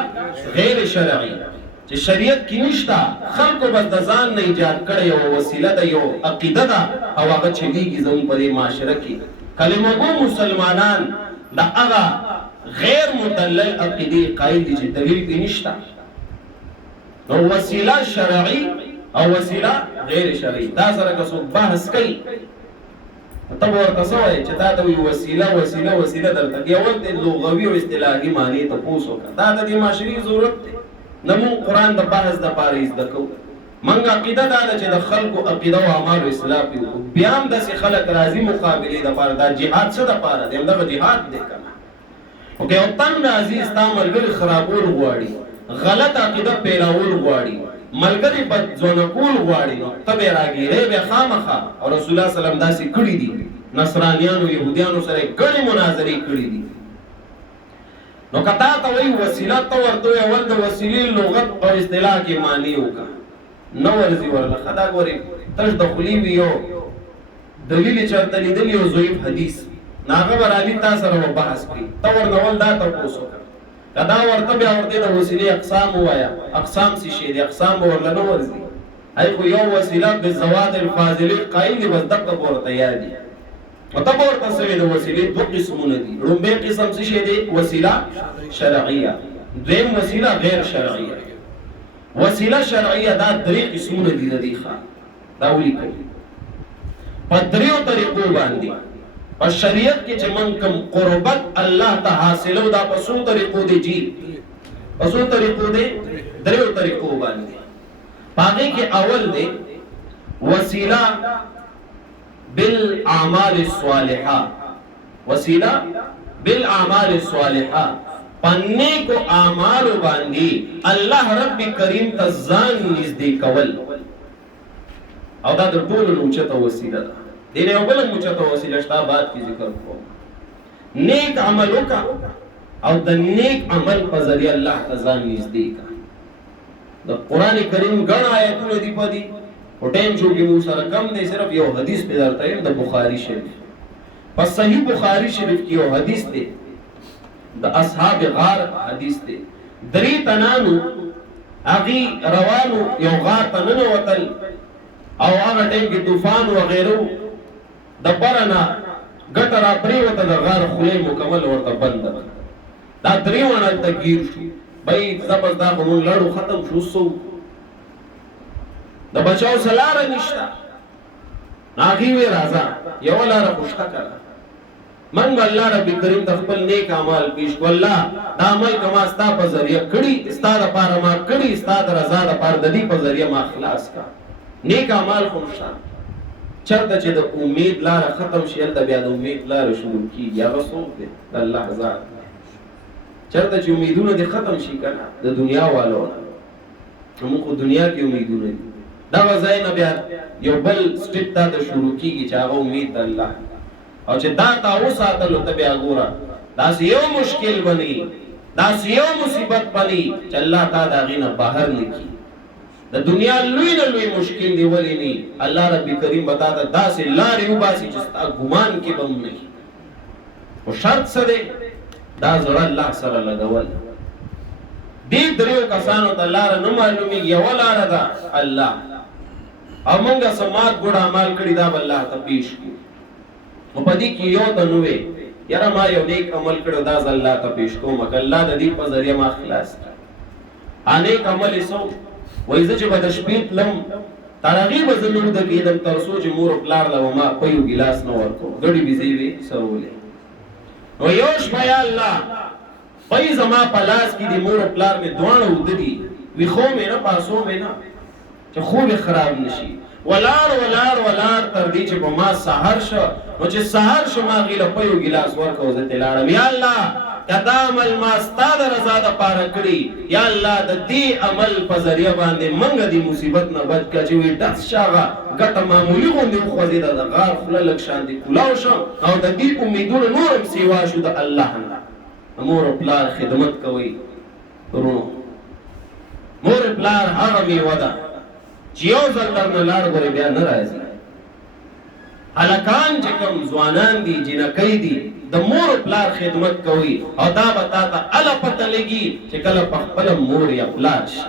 غیر شرعي چې شریعت کې نشتا خلکو بس د ځان نه ایجاد کړي او وسیله د یو عقیده ده او هغه چلیږي زموږ په معاشره کې کلمه گو مسلمانان د هغه غیر مدلل عقیده قائل دي چې دلیل کې نشتا نو وسیله شرعي او وسیله غیر شرعي دا سره که څوک بحث کوي ته ورته سوای چې دا د وسیله درته یو د لغوي او اصطلاحي معنی ته پوسو دا د معاشري ضرورت دی نمون قرآن د بحث د پاره زده کو منګه عقیده دا چې د خلکو عقیده او اعمال اصلاح پیو بیا هم د خلک راضي مقابله د پاره دا jihad څه د پاره دی دغه jihad دی کنه اوکې او تن راضي استعمال ګل خرابول غواړي غلط عقیده پیراول غواړي ملګری په ځونه کول غواړي تبه راګیره به خامخه او رسول الله صلی الله علیه وسلم داسې کړی دي نصرانیانو يهوديانو سره ګڼې مناظرې کړې دي نو کتا ته وی وسیله تو ورته اول د وسیلې لغت او اصطلاح کې معنی وکا نو ورزي ورله خدا ګوري تش دخلی ویو دلیل چرته لیدل یو ضعیف حدیث ناغه ورالي تاسو سره بحث کړي تو ورنول دا تاسو کدا ورته بیا ورته د وسیلې اقسام وایا اقسام څه شي دي اقسام ورله نو ورزي اي خو یو وسیله بالزوات الفاضله قائل بس دغه ورته یادي مطلب ورته سوي د وسیلې دوه قسمونه دي لومبه قسم څه شي دي وسیله شرعیه دویم وسیله غیر شرعیه وسیله شرعیه دا درې قسمونه دي د دې ښه دا ولیکو په دریو طریقو باندې په شریعت کې چې من کوم قربت الله ته حاصلو دا په څو طریقو دي جی په څو طریقو دي دریو طریقو باندې باقي کې اول دي وسیله بالاعمال الصالحه وسیله بالاعمال الصالحه پنه کو اعمال باندې الله رب کریم ته ځان نږدې کول او دا د ټولو لوچته وسیله ده دینه یو بل لوچته وسیله شته بعد کی ذکر کوم نیک عمل وکا او د نیک عمل په ذریعہ الله ته ځان نږدې کا. د قران کریم غن آیتونه دی په دي او ټیم شو کې مو سره کم دی، صرف یو حدیث په درته یم د بخاری شریف. په صحیح بخاری شریف کې یو حدیث دی د اصحاب غار حدیث دی. درې تنانو اغي روانو یو غار ته ننوتل او هغه ټیم کې طوفان و غیره د برنا ګټه را پریوته د غار خولې مکمل ورته بند دا درې ونه تغییر شو. بای زبرد دا مون لړو ختم شو سو د بچاو سلاره نشتا ناغي وی راځه یو لاره خوشته کړه من الله رب کریم د خپل نیک اعمال پیش والله دا عمل کما ستا په ذریعہ کړي ستا د پاره ما کړي ستا د رضا د پاره د دې په ذریعہ ما خلاص کا نیک اعمال خوشته چرته چې د امید لاره ختم شي ال د بیا د امید لاره شروع کی یا رسول دی د الله ذات چرته چې امیدونه دي ختم شي کنه د دنیا والو موږ دنیا کې امیدونه دي دا وځای نه بیا یو بل سټیپ ته شروع کیږي چې هغه امید د الله او چې دا تاسو ساتلو ته بیا ګوره دا یو مشکل بني دا یو مصیبت بني چې الله تعالی دا غینه بهر نکي. د دنیا لوی نه لوی مشکل دی ولی نه الله رب کریم بتا دا داسې لارې وباسي چې ستا ګمان کې بم نه او شرط سره دا زړه الله سره لګول. دې دریو کسانو ته لار نه معلومي یو لار ده الله او موږ سمات ګډ عمل کړی دا الله ته پیش کی او پدې کې یو د نوې یاره ما یو نیک عمل کړو دا الله ته پیش کوم ک الله د دې په ذریعہ ما خلاص انیک عمل سو وایزه چې بد شپې لم ترغیب زنور د کېدم تر سوچ مور پلار له ما په یو ګلاس نه ورکو غړي بيزي وي سرولې نو یوش بیا الله پای زما پلاس کې دی مور پلار می دوانه ودی وی خو مې نه پاسو مې نه چې خوب خراب نشي ولار ولار ولار تر دې چې په ما سحر شو نو چې سحر شو ما غیله په یو ګلاس ورکو زه تلاړم یا الله کدا عمل ما ستاد رضا د پاره کړی یا الله د دې عمل په ذریعہ باندې منګ دی مصیبت نه بچ کا چې وی داس شاغه ګټه معمولی غوندې خو دې د غار خپل لک شان دي کلاو شو او د دې امیدونو نورم سیوا شو د الله نه. مور پلار خدمت کوي ورونو مور پلار هغه می ودا چې یو ځل درنه لار غوري بیا نه راځي. الکان چې کوم ځوانان دي جنکې دي د مور پلار خدمت کوي او دا بتا ته ال پته لګي چې کله په خپل مور یا پلار شي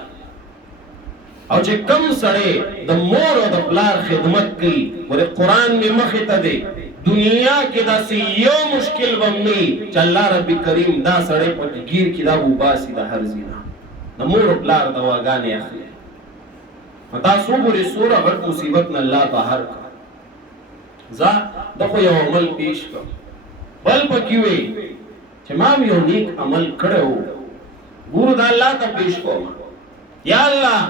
او چې کوم سړی د مور او د پلار خدمت کوي ور قرآن می مخه ته دی دنیا کې دا یو مشکل ومني چې الله رب کریم دا سړی په گیر کې دا وباسي د هر زینا د مور پلار د واغانې اخلي متا صبر سوره غټ مصیبت نه الله بهر کا ځا دغه یو عمل پیش کړ بل پکې وي چې ما یو نیک عمل کړو ګور د الله ته پیش کوم یا الله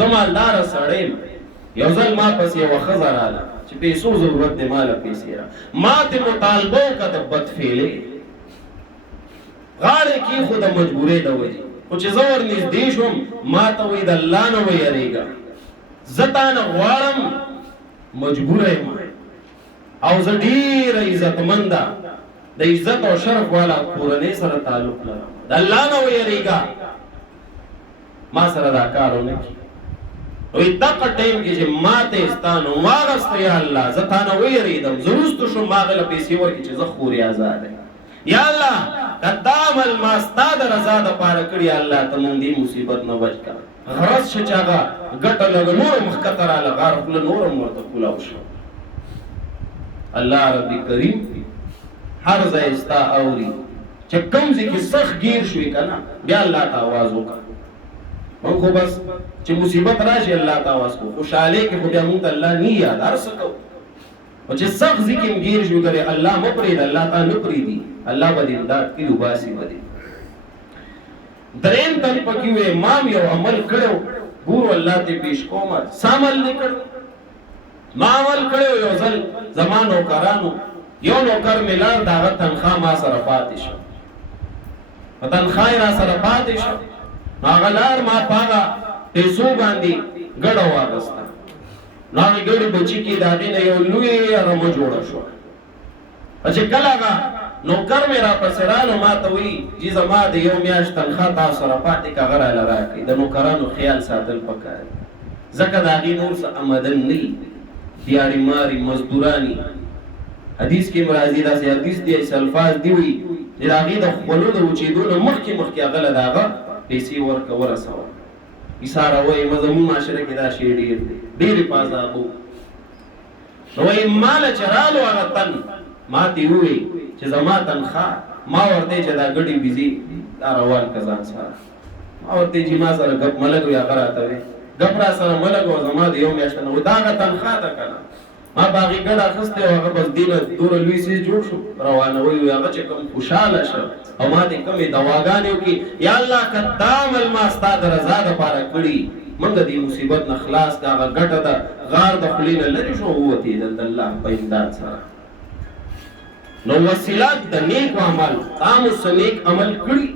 زمالدار سړی یو ځل ما پسې یو خزر رااله چې پیسو ضرورت دی مال پیسې را ما ته مطالبه کړه د بد فعلې غاړه کې خود مجبورې د وځي او چې زور نږدې شوم ما ته وې د الله نه وېریږي زتا نه غواړم مجبور یم او زه ډېر عزتمند د عزت او شرف والا کورنۍ سره تعلق لرم د الله نه وېریږي ما سره دا کارونه کی وې دغه ټیم کې چې ماته ستانو واغست یا الله زتا نه وېریدم زروست شو ماغله پیسې ورکې چې زه خوري آزاد یا الله قدامل ما استاد رضا د پاره کړی الله ته مونږ دې مصیبت نه بچ کا غرض شچاغه ګټه لګ نور مخکتر علی غار خپل نور مرته کولاو شو. الله رب کریم هر ځای استا اوري چې کوم ځکه سخت گیر شوې کنه بیا الله ته आवाज وکړه مونږ خو بس چې مصیبت راشي الله ته आवाज کو خوشاله کې خو بیا مونږ الله نه یاد ارسکو او چې سخت ذکر گیر شو کرے الله مپرید الله تا نه پریدي الله باندې امداد کی لوباسي باندې دریم تن پکې وې امام یو عمل کړو ګور الله ته پیش کوم سامل نکړ ما عمل کړو یو ځل زمانو کرانو یو نوکر ملار داغه تنخواه ما سره پاتې شو تنخواه را سره پاتې شو هغه لار ما پاغه پیسو باندې ګډه واغسته نو ګړي بچی کی داغه نه یو لوی رمو جوړ شو چې کله نوکر مې را پسې رالو ما ته وایي چې زما د یو میاشت تنخواه تاسو سره پاتې که هغه راله راکړئ. د نوکرانو خیال ساتل پکار ځکه د هغې نور څه آمدن نه وي، دیاري ماري مزدوراني. حدیث کې راځي داسې حدیث دی الفاظ دی وي چې د هغې د خولو د وچېدو نه مخکې هغه له د هغه پیسې ورسوه. ایساره وایي زموږ معاشره کې دا شی ډېر دی، ډېرې پازابو. نو وایي ما له چې رالو هغه تن ما ته یې ووایي چې زما تنخواه ما ورته چې دا ګډې بيزي دا روان که ځان سره. ما ورته چې ما سره ګپ ملګ وي هغه راته وایي ګپ را سره ملګ و زما د یو میاشت نه دا هغه تنخواه ده که نه. ما په هغې ګډه اخیستې او هغه بس دې نه دومره لوی څیز جوړ شو روانوي وي هغه چې کوم خوشحاله شه او ما دې کومې دواګانې وکړي. یا الله که دا عمل ما ستا د رضا دپاره کړي موږ د دې مصیبت نه خلاص که هغه ګټه ده غار د خولې نه لرې شو ووتېدل د الله په امداد سره. نو وسیله د نیک عمل تاسو څه نیک عمل کړي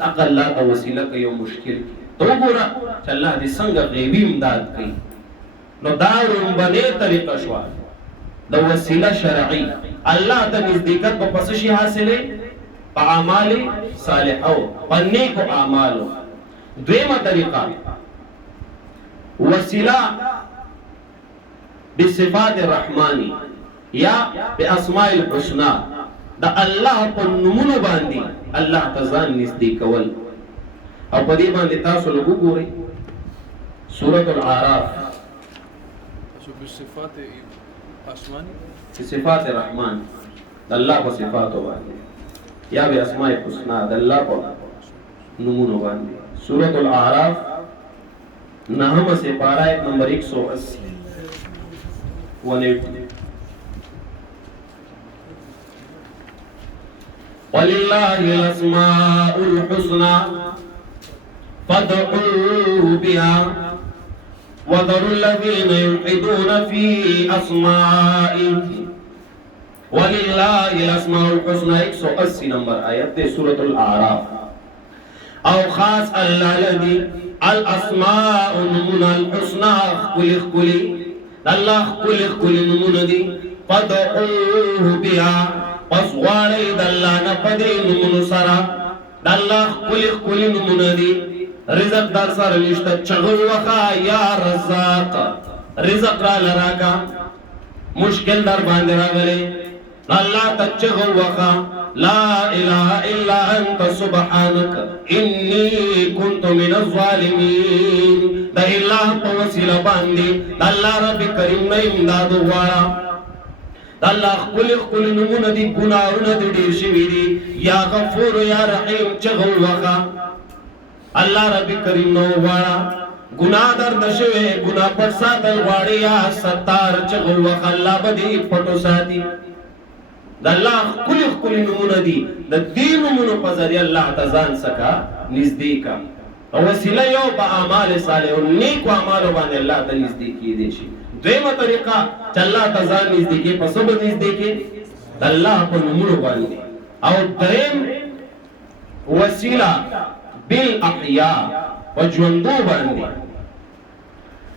هغه الله ته وسیله کوي یو مشکل ته وګوره چې الله دې څنګه غیبي امداد کوي. نو دا لومبنۍ طریقه شوه د وسیله شرعي. الله ته نزدېکت په پس شي حاصلې په اعمال صالحو په نیکو اعمالو. دویمه طریقه وسیله بصفات الرحمانی یا باسماء الحسنى د الله په نومونو باندې الله ته ځان نږدې کول. او په دې باندې تاسو لږ وګورئ سورۃ الاعراف بصفات اسمانی صفات الرحمن د الله په صفاتو باندې یا باسماء الحسنى د الله په نومونو باندې. سورۃ الاعراف 9 سے پارہ آیت نمبر 180 180. وَلِلَّهِ الْأَسْمَاءُ الْحُسْنَى فَادْعُوهُ بِهَا وَذَرُوا الَّذِينَ يُلْحِدُونَ فِي أَسْمَائِهِ. وَلِلَّهِ الْأَسْمَاءُ الْحُسْنَى 180 نمبر آیت دے سورۃ الاعراف. او خاص اللہ لدی الاسماء نمون الحسنى خلی اللہ خلی نمون دی فدعوه بها پس غواړی د الله نه پدې نومونو سره د الله خلی نمون دی. رزق در سره نشته چغو وخا یا رزاق رزق را لراکا مشکل در باندې راغلی الله تچغو وخا لا اله الا انت سبحانك اني كنت من الظالمين. د الله په وسیله باندې د الله رب کریم نه امداد وغواړه. د الله خپل نومونه دي ګناهونه دي ډېر شوي دي یا غفور یا رحیم چغو وخا الله رب کریم نه وغواړه. ګناه در نشوي ګناه پټ ساتل غواړي یا ستار چغو وخا الله به دې پټو ساتي. د الله خپل نومونه دي د دې نومونو په ذریعه الله ته ځان څخه نږدې کا او وسیله یو په اعمال صالح او نیکو اعمالو باندې الله ته نږدې کېدی شي. دویمه طریقه چې الله ته ځان نږدې کې په څه باندې نږدې کې د الله په نومونو باندې. او دریم وسیله بالاحیاء په ژوندو باندې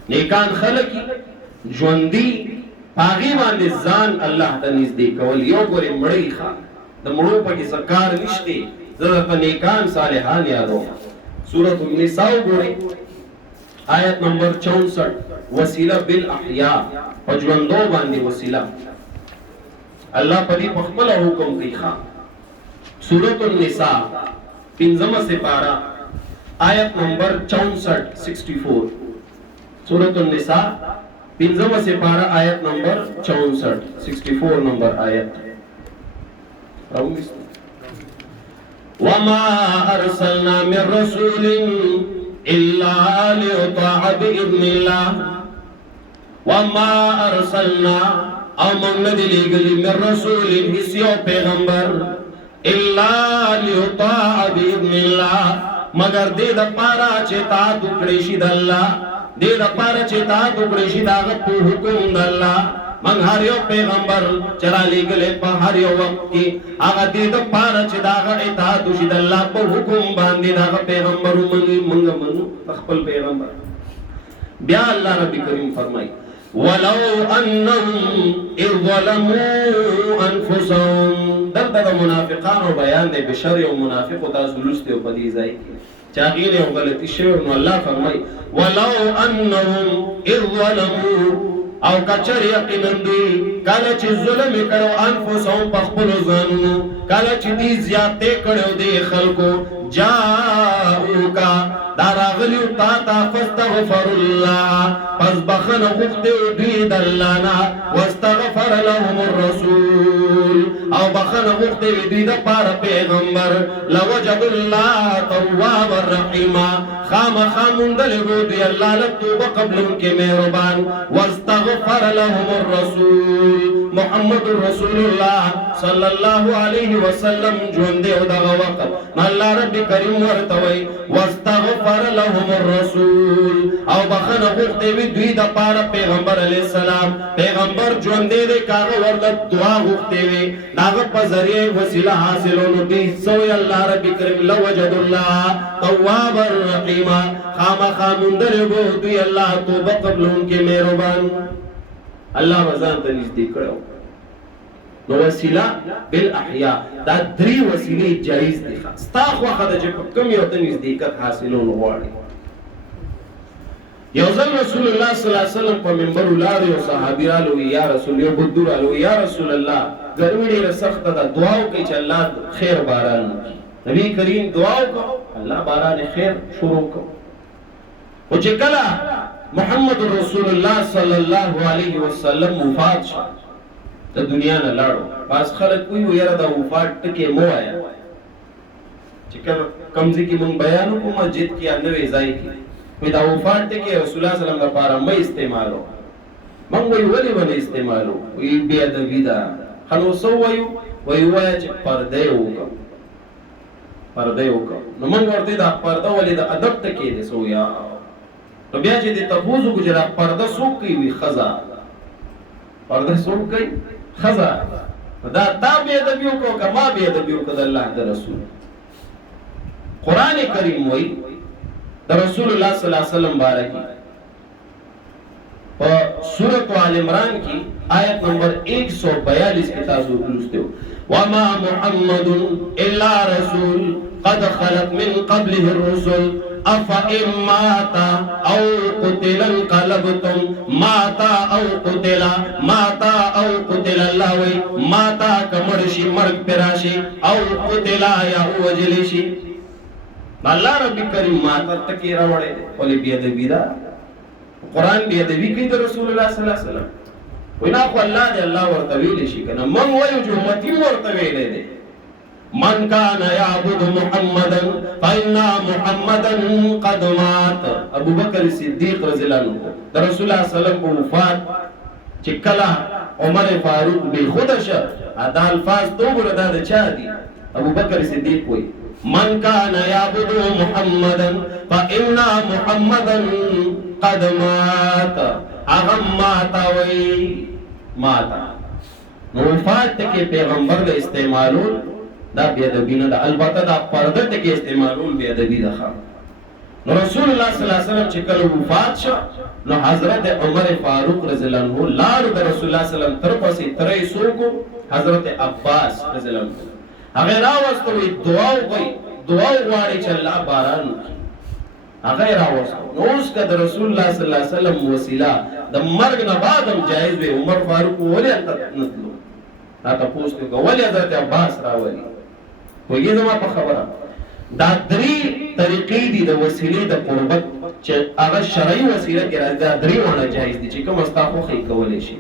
نیکان خلک ژوندي هغې باندې ځان الله ته نږدې کول. یو ګورې مړی ښه د مړو پکې څه کار نشته زه درته نیکان صالحان یادوم. سورۃ النساء وګورئ آیت نمبر 64 وسیله بالاحیاء په ژوندو باندې وسیله الله په دې په خپل حکم کوي. ښه سورۃ النساء 5 سپاره آیت نمبر 64 سورۃ النساء 5 سپارہ آیت نمبر 64 نمبر آیت. وما ارسلنا من رسول الا ليطاع باذن الله وما ارسلنا او من لګلی من رسول هیڅ یو پیغمبر الا ليطاع باذن الله مگر دې د پاره چې تا دکړې شي د الله دې د پاره چې تا دکړې شي دا په حکم د الله. من هر یو پیغمبر چرا لګلې په هر یو وخت کې هغه دې د پاره چې دا اطاعت وشي د الله په حکم باندې دا پیغمبر مونږ منو خپل پیغمبر. بیا الله رب کریم فرمایي ولو انهم اذ ظلموا انفسهم. دلته د منافقانو بیان دی، بشر یو منافق او تاسو لسته په دې ځای کې چاغیر یو غلطی شوی نو الله فرمای ولو انهم اذ ظلموا او کچر یقینا دوی کله چې ظلم کړو انفسهم په خپل ځانونو، کله چې دې زیاتې کړو دې خلکو جاءوکا داراغلیو تا فاستغفر الله پس بخن غفتو دوی دلانا واستغفر لهم الرسول او بخن غفتو دوی دا پار پیغمبر لوجد الله تواب الرحیم خام دلگو دوی اللہ لتوب قبل ان کے مہربان واستغفر لهم الرسول محمد رسول اللہ صلی اللہ علیہ وسلم جوندے دا وقت اللہ رب کریم ورتوی واستغفر لهم الرسول او بخن غفتے وی دوی دا پارا پیغمبر علیہ السلام پیغمبر جوندے دے کاغ وردت دعا غفتے وی ناغت پا ذریعے وسیلہ حاصلونو دی سوی اللہ رب کریم لوجد اللہ تواب الرحیم خامندر بو دوی اللہ توبہ قبل ان کے مہربان اللہ وزان تا نزدیک کرو نو وسیلہ بالاحیاء دا دری وسیلے جائز دی ستاخ وقت جب کم یو تا نزدیکت حاصلون غواری یوزن رسول اللہ صلی اللہ علیہ وسلم پا منبر اولاد یو صحابی رالوی یا رسول یو بدو رالوی یا رسول اللہ گرمی دیر سخت دا دعاو کئی چا اللہ خیر باران نبی کریم دعاو کو اللہ باران خیر شروع کو و چکلا محمد رسول اللہ صلی اللہ علیہ وسلم وفات شا دا دنیا نا لڑو پاس خلق کوئی وہ یرا دا وفات ٹکے مو آیا چکر کمزی کی من بیانو کو مسجد کی انوی زائی کی وی دا وفات ٹکے رسول اللہ صلی اللہ علیہ وسلم دا پارا میں استعمالو من وی ولی ولی استعمالو وی بیادوی دا خلو سو وی وی چک پردے ہوگا پردے ہوگا نو من ورطی دا پردہ ولی دا ادب تکی دے سو یا تو بیا چې د تبوزو کو جرا پرده سوق کوي وی خزا پرده سوق کوي خزا دا تابع د بیو کو کما به د بیو کو د الله د رسول قران کریم وای د رسول الله صلی الله علیه وسلم بارکی په سورۃ آل عمران کی آیت نمبر 142 کی تاسو ولستو وما محمد الا رسول قد خلت من قبله الرسل افئن ماتا او قتل انقلبتم ماتا او قتل اللہ وی ماتا کمرشی مرگ پراشی او قتل یا وجلشی اللہ رب کریم ماتا تکی روڑے ولی بیادبی دا قرآن بیادبی کی دا رسول اللہ صلی اللہ علیہ وسلم وینا خو اللہ دے اللہ ورطویل شکنا من ویو جو امتی ورطویل دے من کان یعبد محمدا فإنا محمدا قد مات ابو بکر صدیق رضی اللہ عنہ در رسول اللہ صلی اللہ علیہ وسلم کو وفات چکلا عمر فاروق بے خودش ادا الفاظ تو بردا دا چاہ دی ابو بکر صدیق کوئی من کان یعبد محمدا فإنا محمدا قد مات اغم ماتا وی ماتا وفات تکی پیغمبر دا استعمالون دا بیادبی نه دا البته دا پرده ټکی استعمالول بیادبی ده نو رسول الله صلی الله علیه وسلم چې کله وفات شو نو حضرت عمر فاروق رضی الله عنه لار د رسول الله صلی الله علیه وسلم تر پسې ترې سوکو حضرت عباس رضی الله عنه هغه راوستو دعا غواړي چې الله باران هغه راوستو نو اوس که د رسول الله صلی الله علیه وسلم وسیله د مرګ نه بعد هم جایز وي عمر فاروق ولې نتلو دا تاسو کو ولې حضرت عباس راولي وګورئ زما په خبره دا درې طریقې دي د وسیلې د قربت چې هغه شرعي وسیله کې راځي دا درې ونه جایز دي چې کوم استاخو خې کولای شي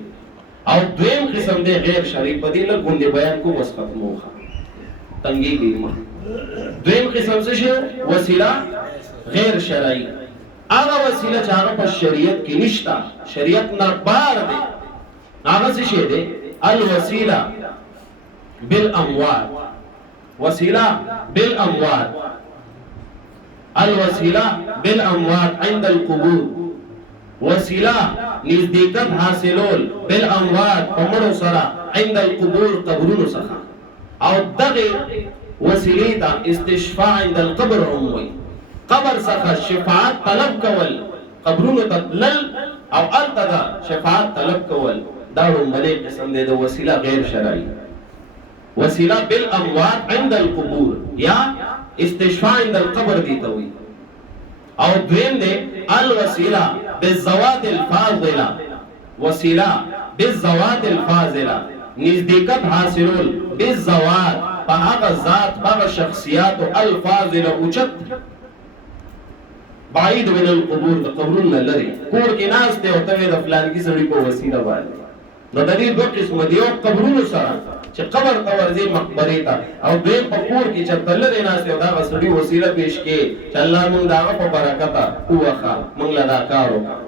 او دویم قسم دی غیر شرعي په دې له غونډې بیان کو وس ختموخه تنګي کې دویم قسم څه شي وسیله غیر شرعي هغه وسیله چې هغه په شریعت کې نشته شریعت نه بار دی هغه څه شي دی الوسیله بالاموال وسيلة بالأموال الوسيلة بالأموال عند القبور وسيلة نزدیکت حاصلول بالأموال عمر سرا عند القبور قبرون سخا او دغی وسیلیتا استشفاء عند القبر عموی قبر سخا شفاعت طلب کول قبرون تطلل او التدا شفاعت طلب کول دا لومبنی قسم دی د وسیله غیر شرعي وسیله بالاموات عند القبور یا استشفاء عند القبر دی توي او دویم دی الوسیله بالزوات الفاضله وسیله بالزوات الفاضله نزدېکت حاصلول بالزوات په هغه ذات په هغه شخصیات الفاضله اوچت بعید من القبور د قبرونو لري کور کې ناس ته او ته د فلان کی سړي په وسیله باندې نو د دې دوه قسم دی او قبرونو سره چې قبر ته ورځي مقبره ته او دوی په کور کې چې تل نه سي او دا غسړي وسیله پیش کې چې الله مونږ داغه په برکت اوخه مونږ لا دا کار وکړو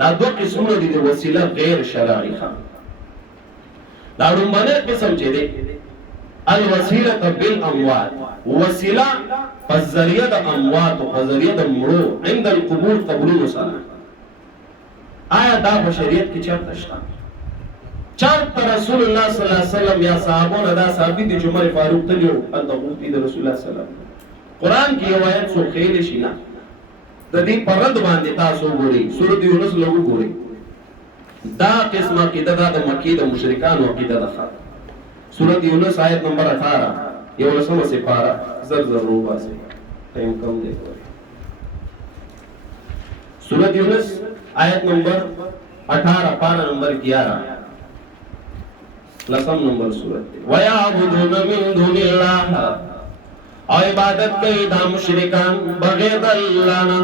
دا دوه قسمونه دي د وسیله غیر شرعي دا رومانه قسم چې دی الوسیله بالاموات وسیله فذریه د اموات او فذریه د مړو عند القبور قبرونو سره آیا دا په شریعت کې چرته شته چرته رسول الله صلی الله علیه وسلم یا صحابه دا ثابت دي چې عمر فاروق تلو ان تقوتی د رسول الله صلی الله علیه وسلم قران کې روایت سو خېل شي نه د دې پرد باندې تاسو ګوري سورۃ یونس لوګو ګوري دا قسمه عقیده د مکی د مشرکانو عقیده ده سورۃ یونس آیت نمبر 18 یو لسمه سپارہ زر روبا سے ٹائم کم دے سورۃ یونس آیت نمبر 18 پارہ نمبر 11 لسم نمبر سورۃ وَيَعْبُدُونَ مِن دُونِ اللَّهِ او عبادت کئی دا مشرکان بغیر اللہ نا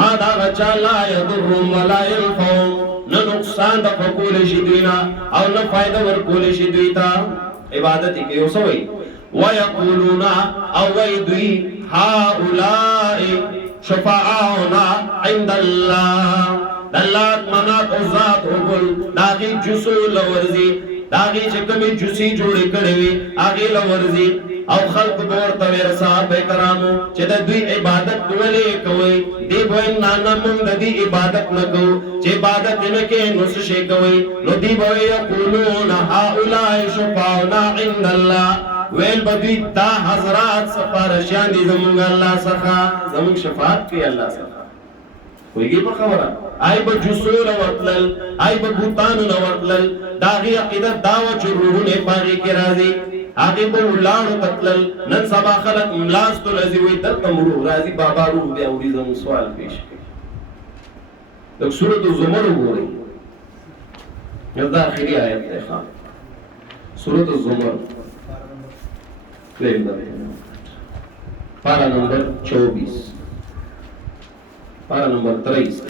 ما دا غچا لا یضرهم ولا ينفعهم نہ نقصان دا فکول شدوینا او نہ فائدہ ورکول شدویتا عبادتی کئی سوئی وَيَقُولُونَ او ویدوی هَؤُلَاءِ شفاعاؤنا عند اللہ دلات منات عزات عقل داغی جسول ورزی داغی چکمی جسی جوڑی کڑوی آغی لورزی او خلق بورتا ویر صحابہ کرامو چه دا دوی عبادت دولی کوئی دی بوئی نانا من دا دی عبادت نکو چه عبادت نکے نسشے کوئی نو دی بوئی یقولون هؤلاء شفاعنا عند اللہ ویل بدوی دا حضرات سفارشیان دی زمونگ اللہ سخا زمونگ شفاعت کی اللہ سخا کوئی گی پا خبرہ آئی با جسول ورطلل آئی با بوتانو نورطلل داغی عقیدت داوہ چو روحون پاگی کی رازی آگے با اولانو تطلل نن سبا خلق املاس تو لزی وی دلتا مروح رازی بابا روح دیا اوری زمون سوال پیش کی لک سورت الزمر ہو رہی یزدہ آخری آیت دے خان سورت الزمر پارا نمبر 24 پارا نمبر 23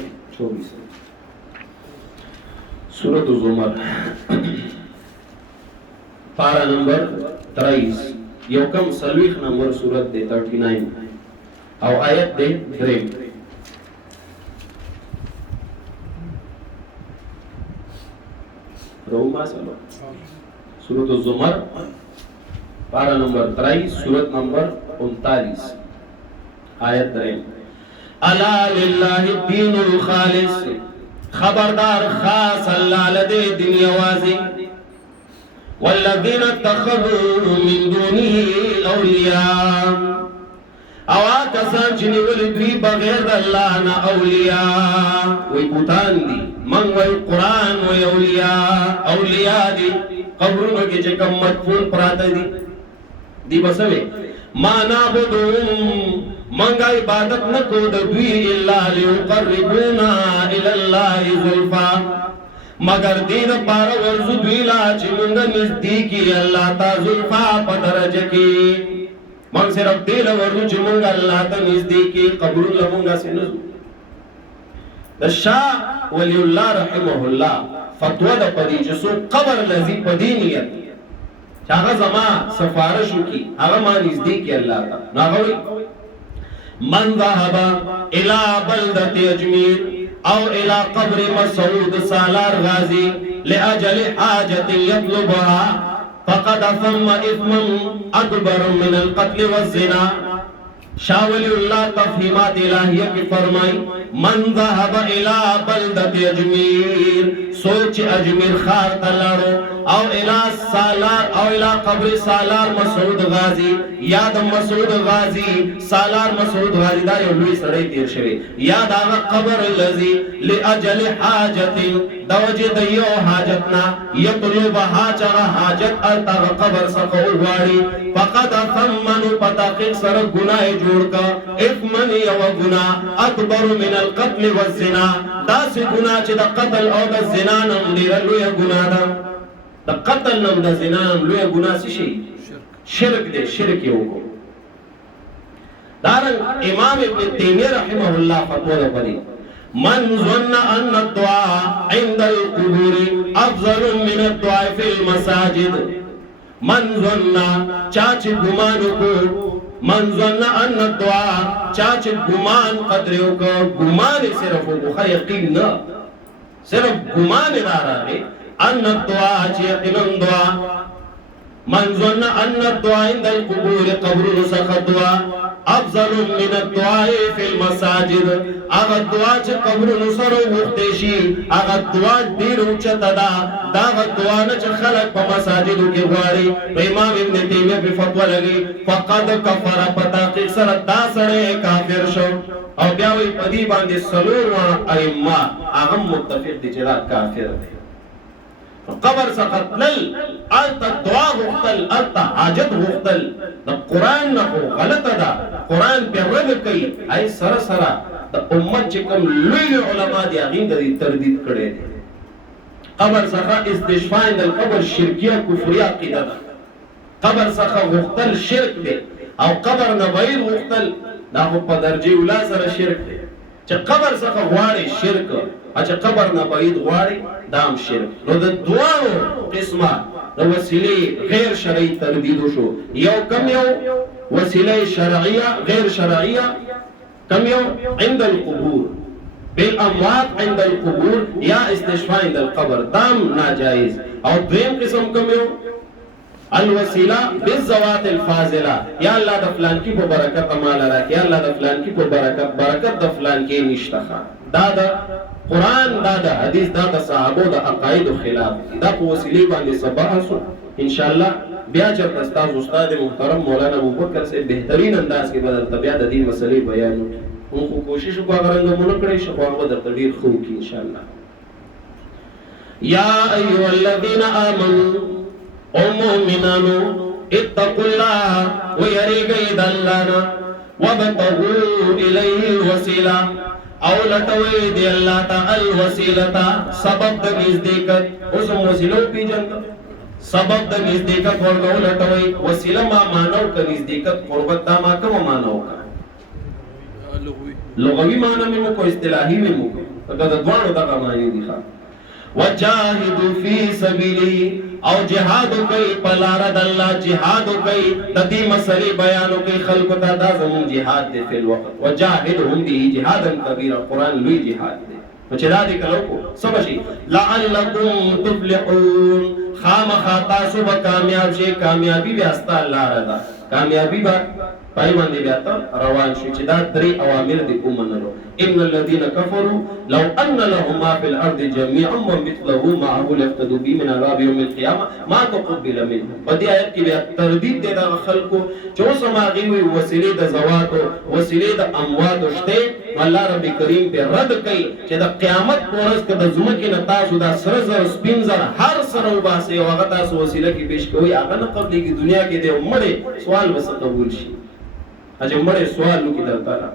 سورۃ الزمر پارا نمبر 23 یو کم سلویخ نمبر سورت دے 39 او آیت دے 3 روما سلو سورۃ الزمر پارا نمبر 23 سورت نمبر 39 آیت 3 الا للہ الدین الخالص خبردار خاص اللہ لدے دنیا وازی والذین اتخذوا من دونه اولیاء او آکسان چنی ولدوی بغیر اللہ نا اولیاء وی بوتان دی من وی قرآن وی اولیاء دی قبرونو کی چکم مدفون پراتا دی بسوے ما نعبدهم منگا عبادت نکو دوی اللہ لیقربونا الاللہ ظلفا مگر دین پارا ورزو دویلا چی منگا نزدیکی اللہ تا ظلفا پدرج کی منگ صرف دیل ورزو چی منگا اللہ تا نزدیکی قبرون لمنگا سے نزو دا شاہ ولی اللہ رحمہ اللہ فتوہ دا پدی جسو قبر لذی پدینیت چاہا زمان سفارشو کی آغا ما نزدیکی اللہ تا ناغوی من ذهب الى بلدة اجمیر او الى قبر مسعود سالار غازی لأجل حاجة يطلبها فقد ثم اثم اکبر من القتل والزنا شاہ ولی اللہ تفہیمات الہیہ کی فرمائی من ذهب الى بلدة اجمیر سوچ اجمیر خار تلارو او الى سالار او الى قبر سالار مسعود غازی یا د مسعود غازی سالار مسعود غازی دا یو لوی سړی تیر شوی یا دا قبر الذی لاجل حاجت دوجه د یو حاجتنا یطلب حاجت التغ قبر سقو غواړي فقد ثمن پتاقیق سره گناہ جوړ کا اثمن یو گناہ اکبر من القتل والزنا دا سی گناہ چې د قتل او د زنا نم ډیر لوی گناہ ده د قتل نم د زنا نم لوی گناہ څه شي شرک دی شرک یو کو دارن امام ابن تیمیہ رحمه الله فتوا ده پدې من ظن ان الدعاء عند القبور افضل من الدعاء في المساجد من ظن چاچ گمان کو من ظن ان الدعاء چاچ گمان قدر کو گمان صرف کو یقین نہ صرف گمان دارا ہے ان الدعاء یقینا دعا من ظن ان الدعاء عند القبور قبر سخطوا افضل من الدعاء في المساجد اغه دعا چې قبر نصر وخته شي اغه دعا ډیر اوچته ده دا دعا نه چې خلک په مساجدو کې غواړي امام ابن تیمیہ په فتوا لګي فقد كفر پتاقیق سره دا سره کافر شو او بیا وی پدی باندې سلور ائمه هغه متفق دي چې دا کافر دی قبر سقط لل الت دعا غختل الت حاجت غختل د قران نه غلط ده قران په رد کوي اي سره سره د امت چې کوم لوی علما دي هغه د تردید کړي دي قبر څخه استشفاء د قبر شرکیه کفریه عقیده ده قبر څخه غختل شرک دی او قبر نه غیر غختل دا په درجه اوله سره شرک دی چې قبر څخه غواړي شرک چې قبر نه بعید غواړي دام شرک نو د دوه قسمه د وسیله غیر شرعي تردید شو یو کم یو وسیله شرعیه غیر شرعیه کم یو عند القبور بالاموات عند القبور یا استشفاء عند القبر دام ناجائز او دویم قسم کم یو الوسیله بالذوات الفاضله یا الله د فلان کی په برکت مال راکې یا الله د فلان کی په برکت د فلان کې نشته دا د قرآن دا د حدیث دا د صحابو د عقاید خلاف دا په وسیله باندې سبحانه ان شاء الله بیا چې استاد محترم مولانا ابوبکر سے بهترین انداز کې بدل طبيعت د دین مسلې بیان موږ کوشش وکړو هغه رنګونه کړی شو هغه د تدبیر خو کې ان شاء الله یا ایها الذين امنوا او مؤمنانو اتقوا الله ويرجوا دلنا وابتغوا اليه الوسيله او لټوي دی الله تعالی وسیلتا سبب د نزدېکت اوس وسیلو پیجن سبب د نزدېکت ورغو لټوي وسیله ما مانو ک نزدېکت قربت دا ما کوم مانو ک لغوي معنی مې کو اصطلاحي مې مو دا د دوانو دغه معنی دي ښا وجاهدوا فی سبیله او جهاد کوي پلار د الله جهاد کوي د دې مسلې بیان کوي خلق ته دا زمون جهاد دی په وخت وجاهدهم به جهادا کبیره قران لوی جهاد دی چې دا دې کلو کو سمجي لعلکم تفلحون خامخا تاسو به کامیاب شئ کامیابی به است الله رضا کامیابی به پای باندې بیا ته روان شو چې دا درې اوامر دي کومنلو ان الذين كفروا لو ان لهم ما في الارض جميعا ومثله معه لافتدوا به من عذاب يوم القيامه ما تقبل منهم بدي آیت کې بیا تردید دي د خلکو چې اوس ماغي وي وسیله د زوات او وسیله د اموات شته الله رب کریم به رد کوي چې د قیامت پورز کې د زمکه نه تاسو د سر زر سپین زر هر سره وباسي او هغه تاسو وسیله کې پیش کوي هغه نه قبلې کې دنیا کې د مړې سوال وس قبول شي اجه مړې سوال وکړه درته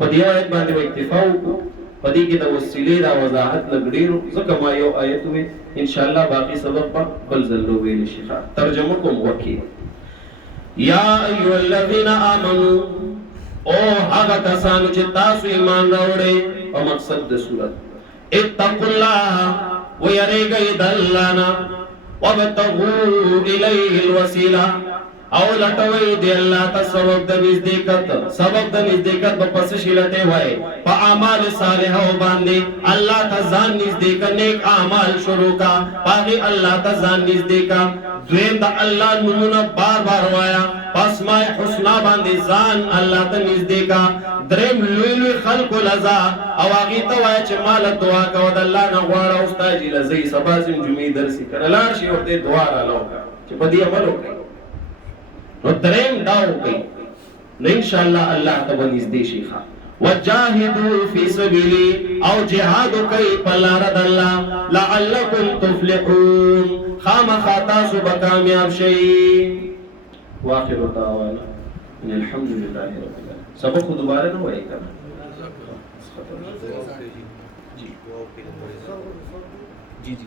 په دې آیت باندې اکتفا وکړو په دې کې د وسیلې د وضاحت لګډیرو ځکه ما یو آیت وې ان شاء الله باقي سبق په بل ځل ویل شي ترجمه کوم وکي یا ایها الذين امنوا او هغه کسانو چې تاسو ایمان راوړې او مقصد د صورت اتقوا الله ويرجوا دلانا وابتغوا الیه الوسیله او لټوي دی الله ته سبب د نزدېکت په پس شیلته وای په اعمال صالحه باندې الله ته ځان نزدېک نیک اعمال شروع کا باغی الله ته ځان نزدېک دویم د الله نومونه بار بار وایا اسماء الحسنا باندې ځان الله ته نزدېک دریم لوی خلق لزا او هغه ته وای چې مال دعا کو د الله نه غواړه استاد لزی سبا سم جمعې درسي کړه لاړ شي وخت دعا را لوکا چې په دې عمل وکړي نو دریم داو کوي نو ان شاء الله الله ته ونږدې شي ښا وجاهدوا فی سبیلی او جهاد کوي په لار د الله لعلکم تفلحون خامخا تاسو به کامیاب شئ واخر دعوانا ان الحمد لله رب العالمین سبق خود دوباره نہ وایي کنه جی جی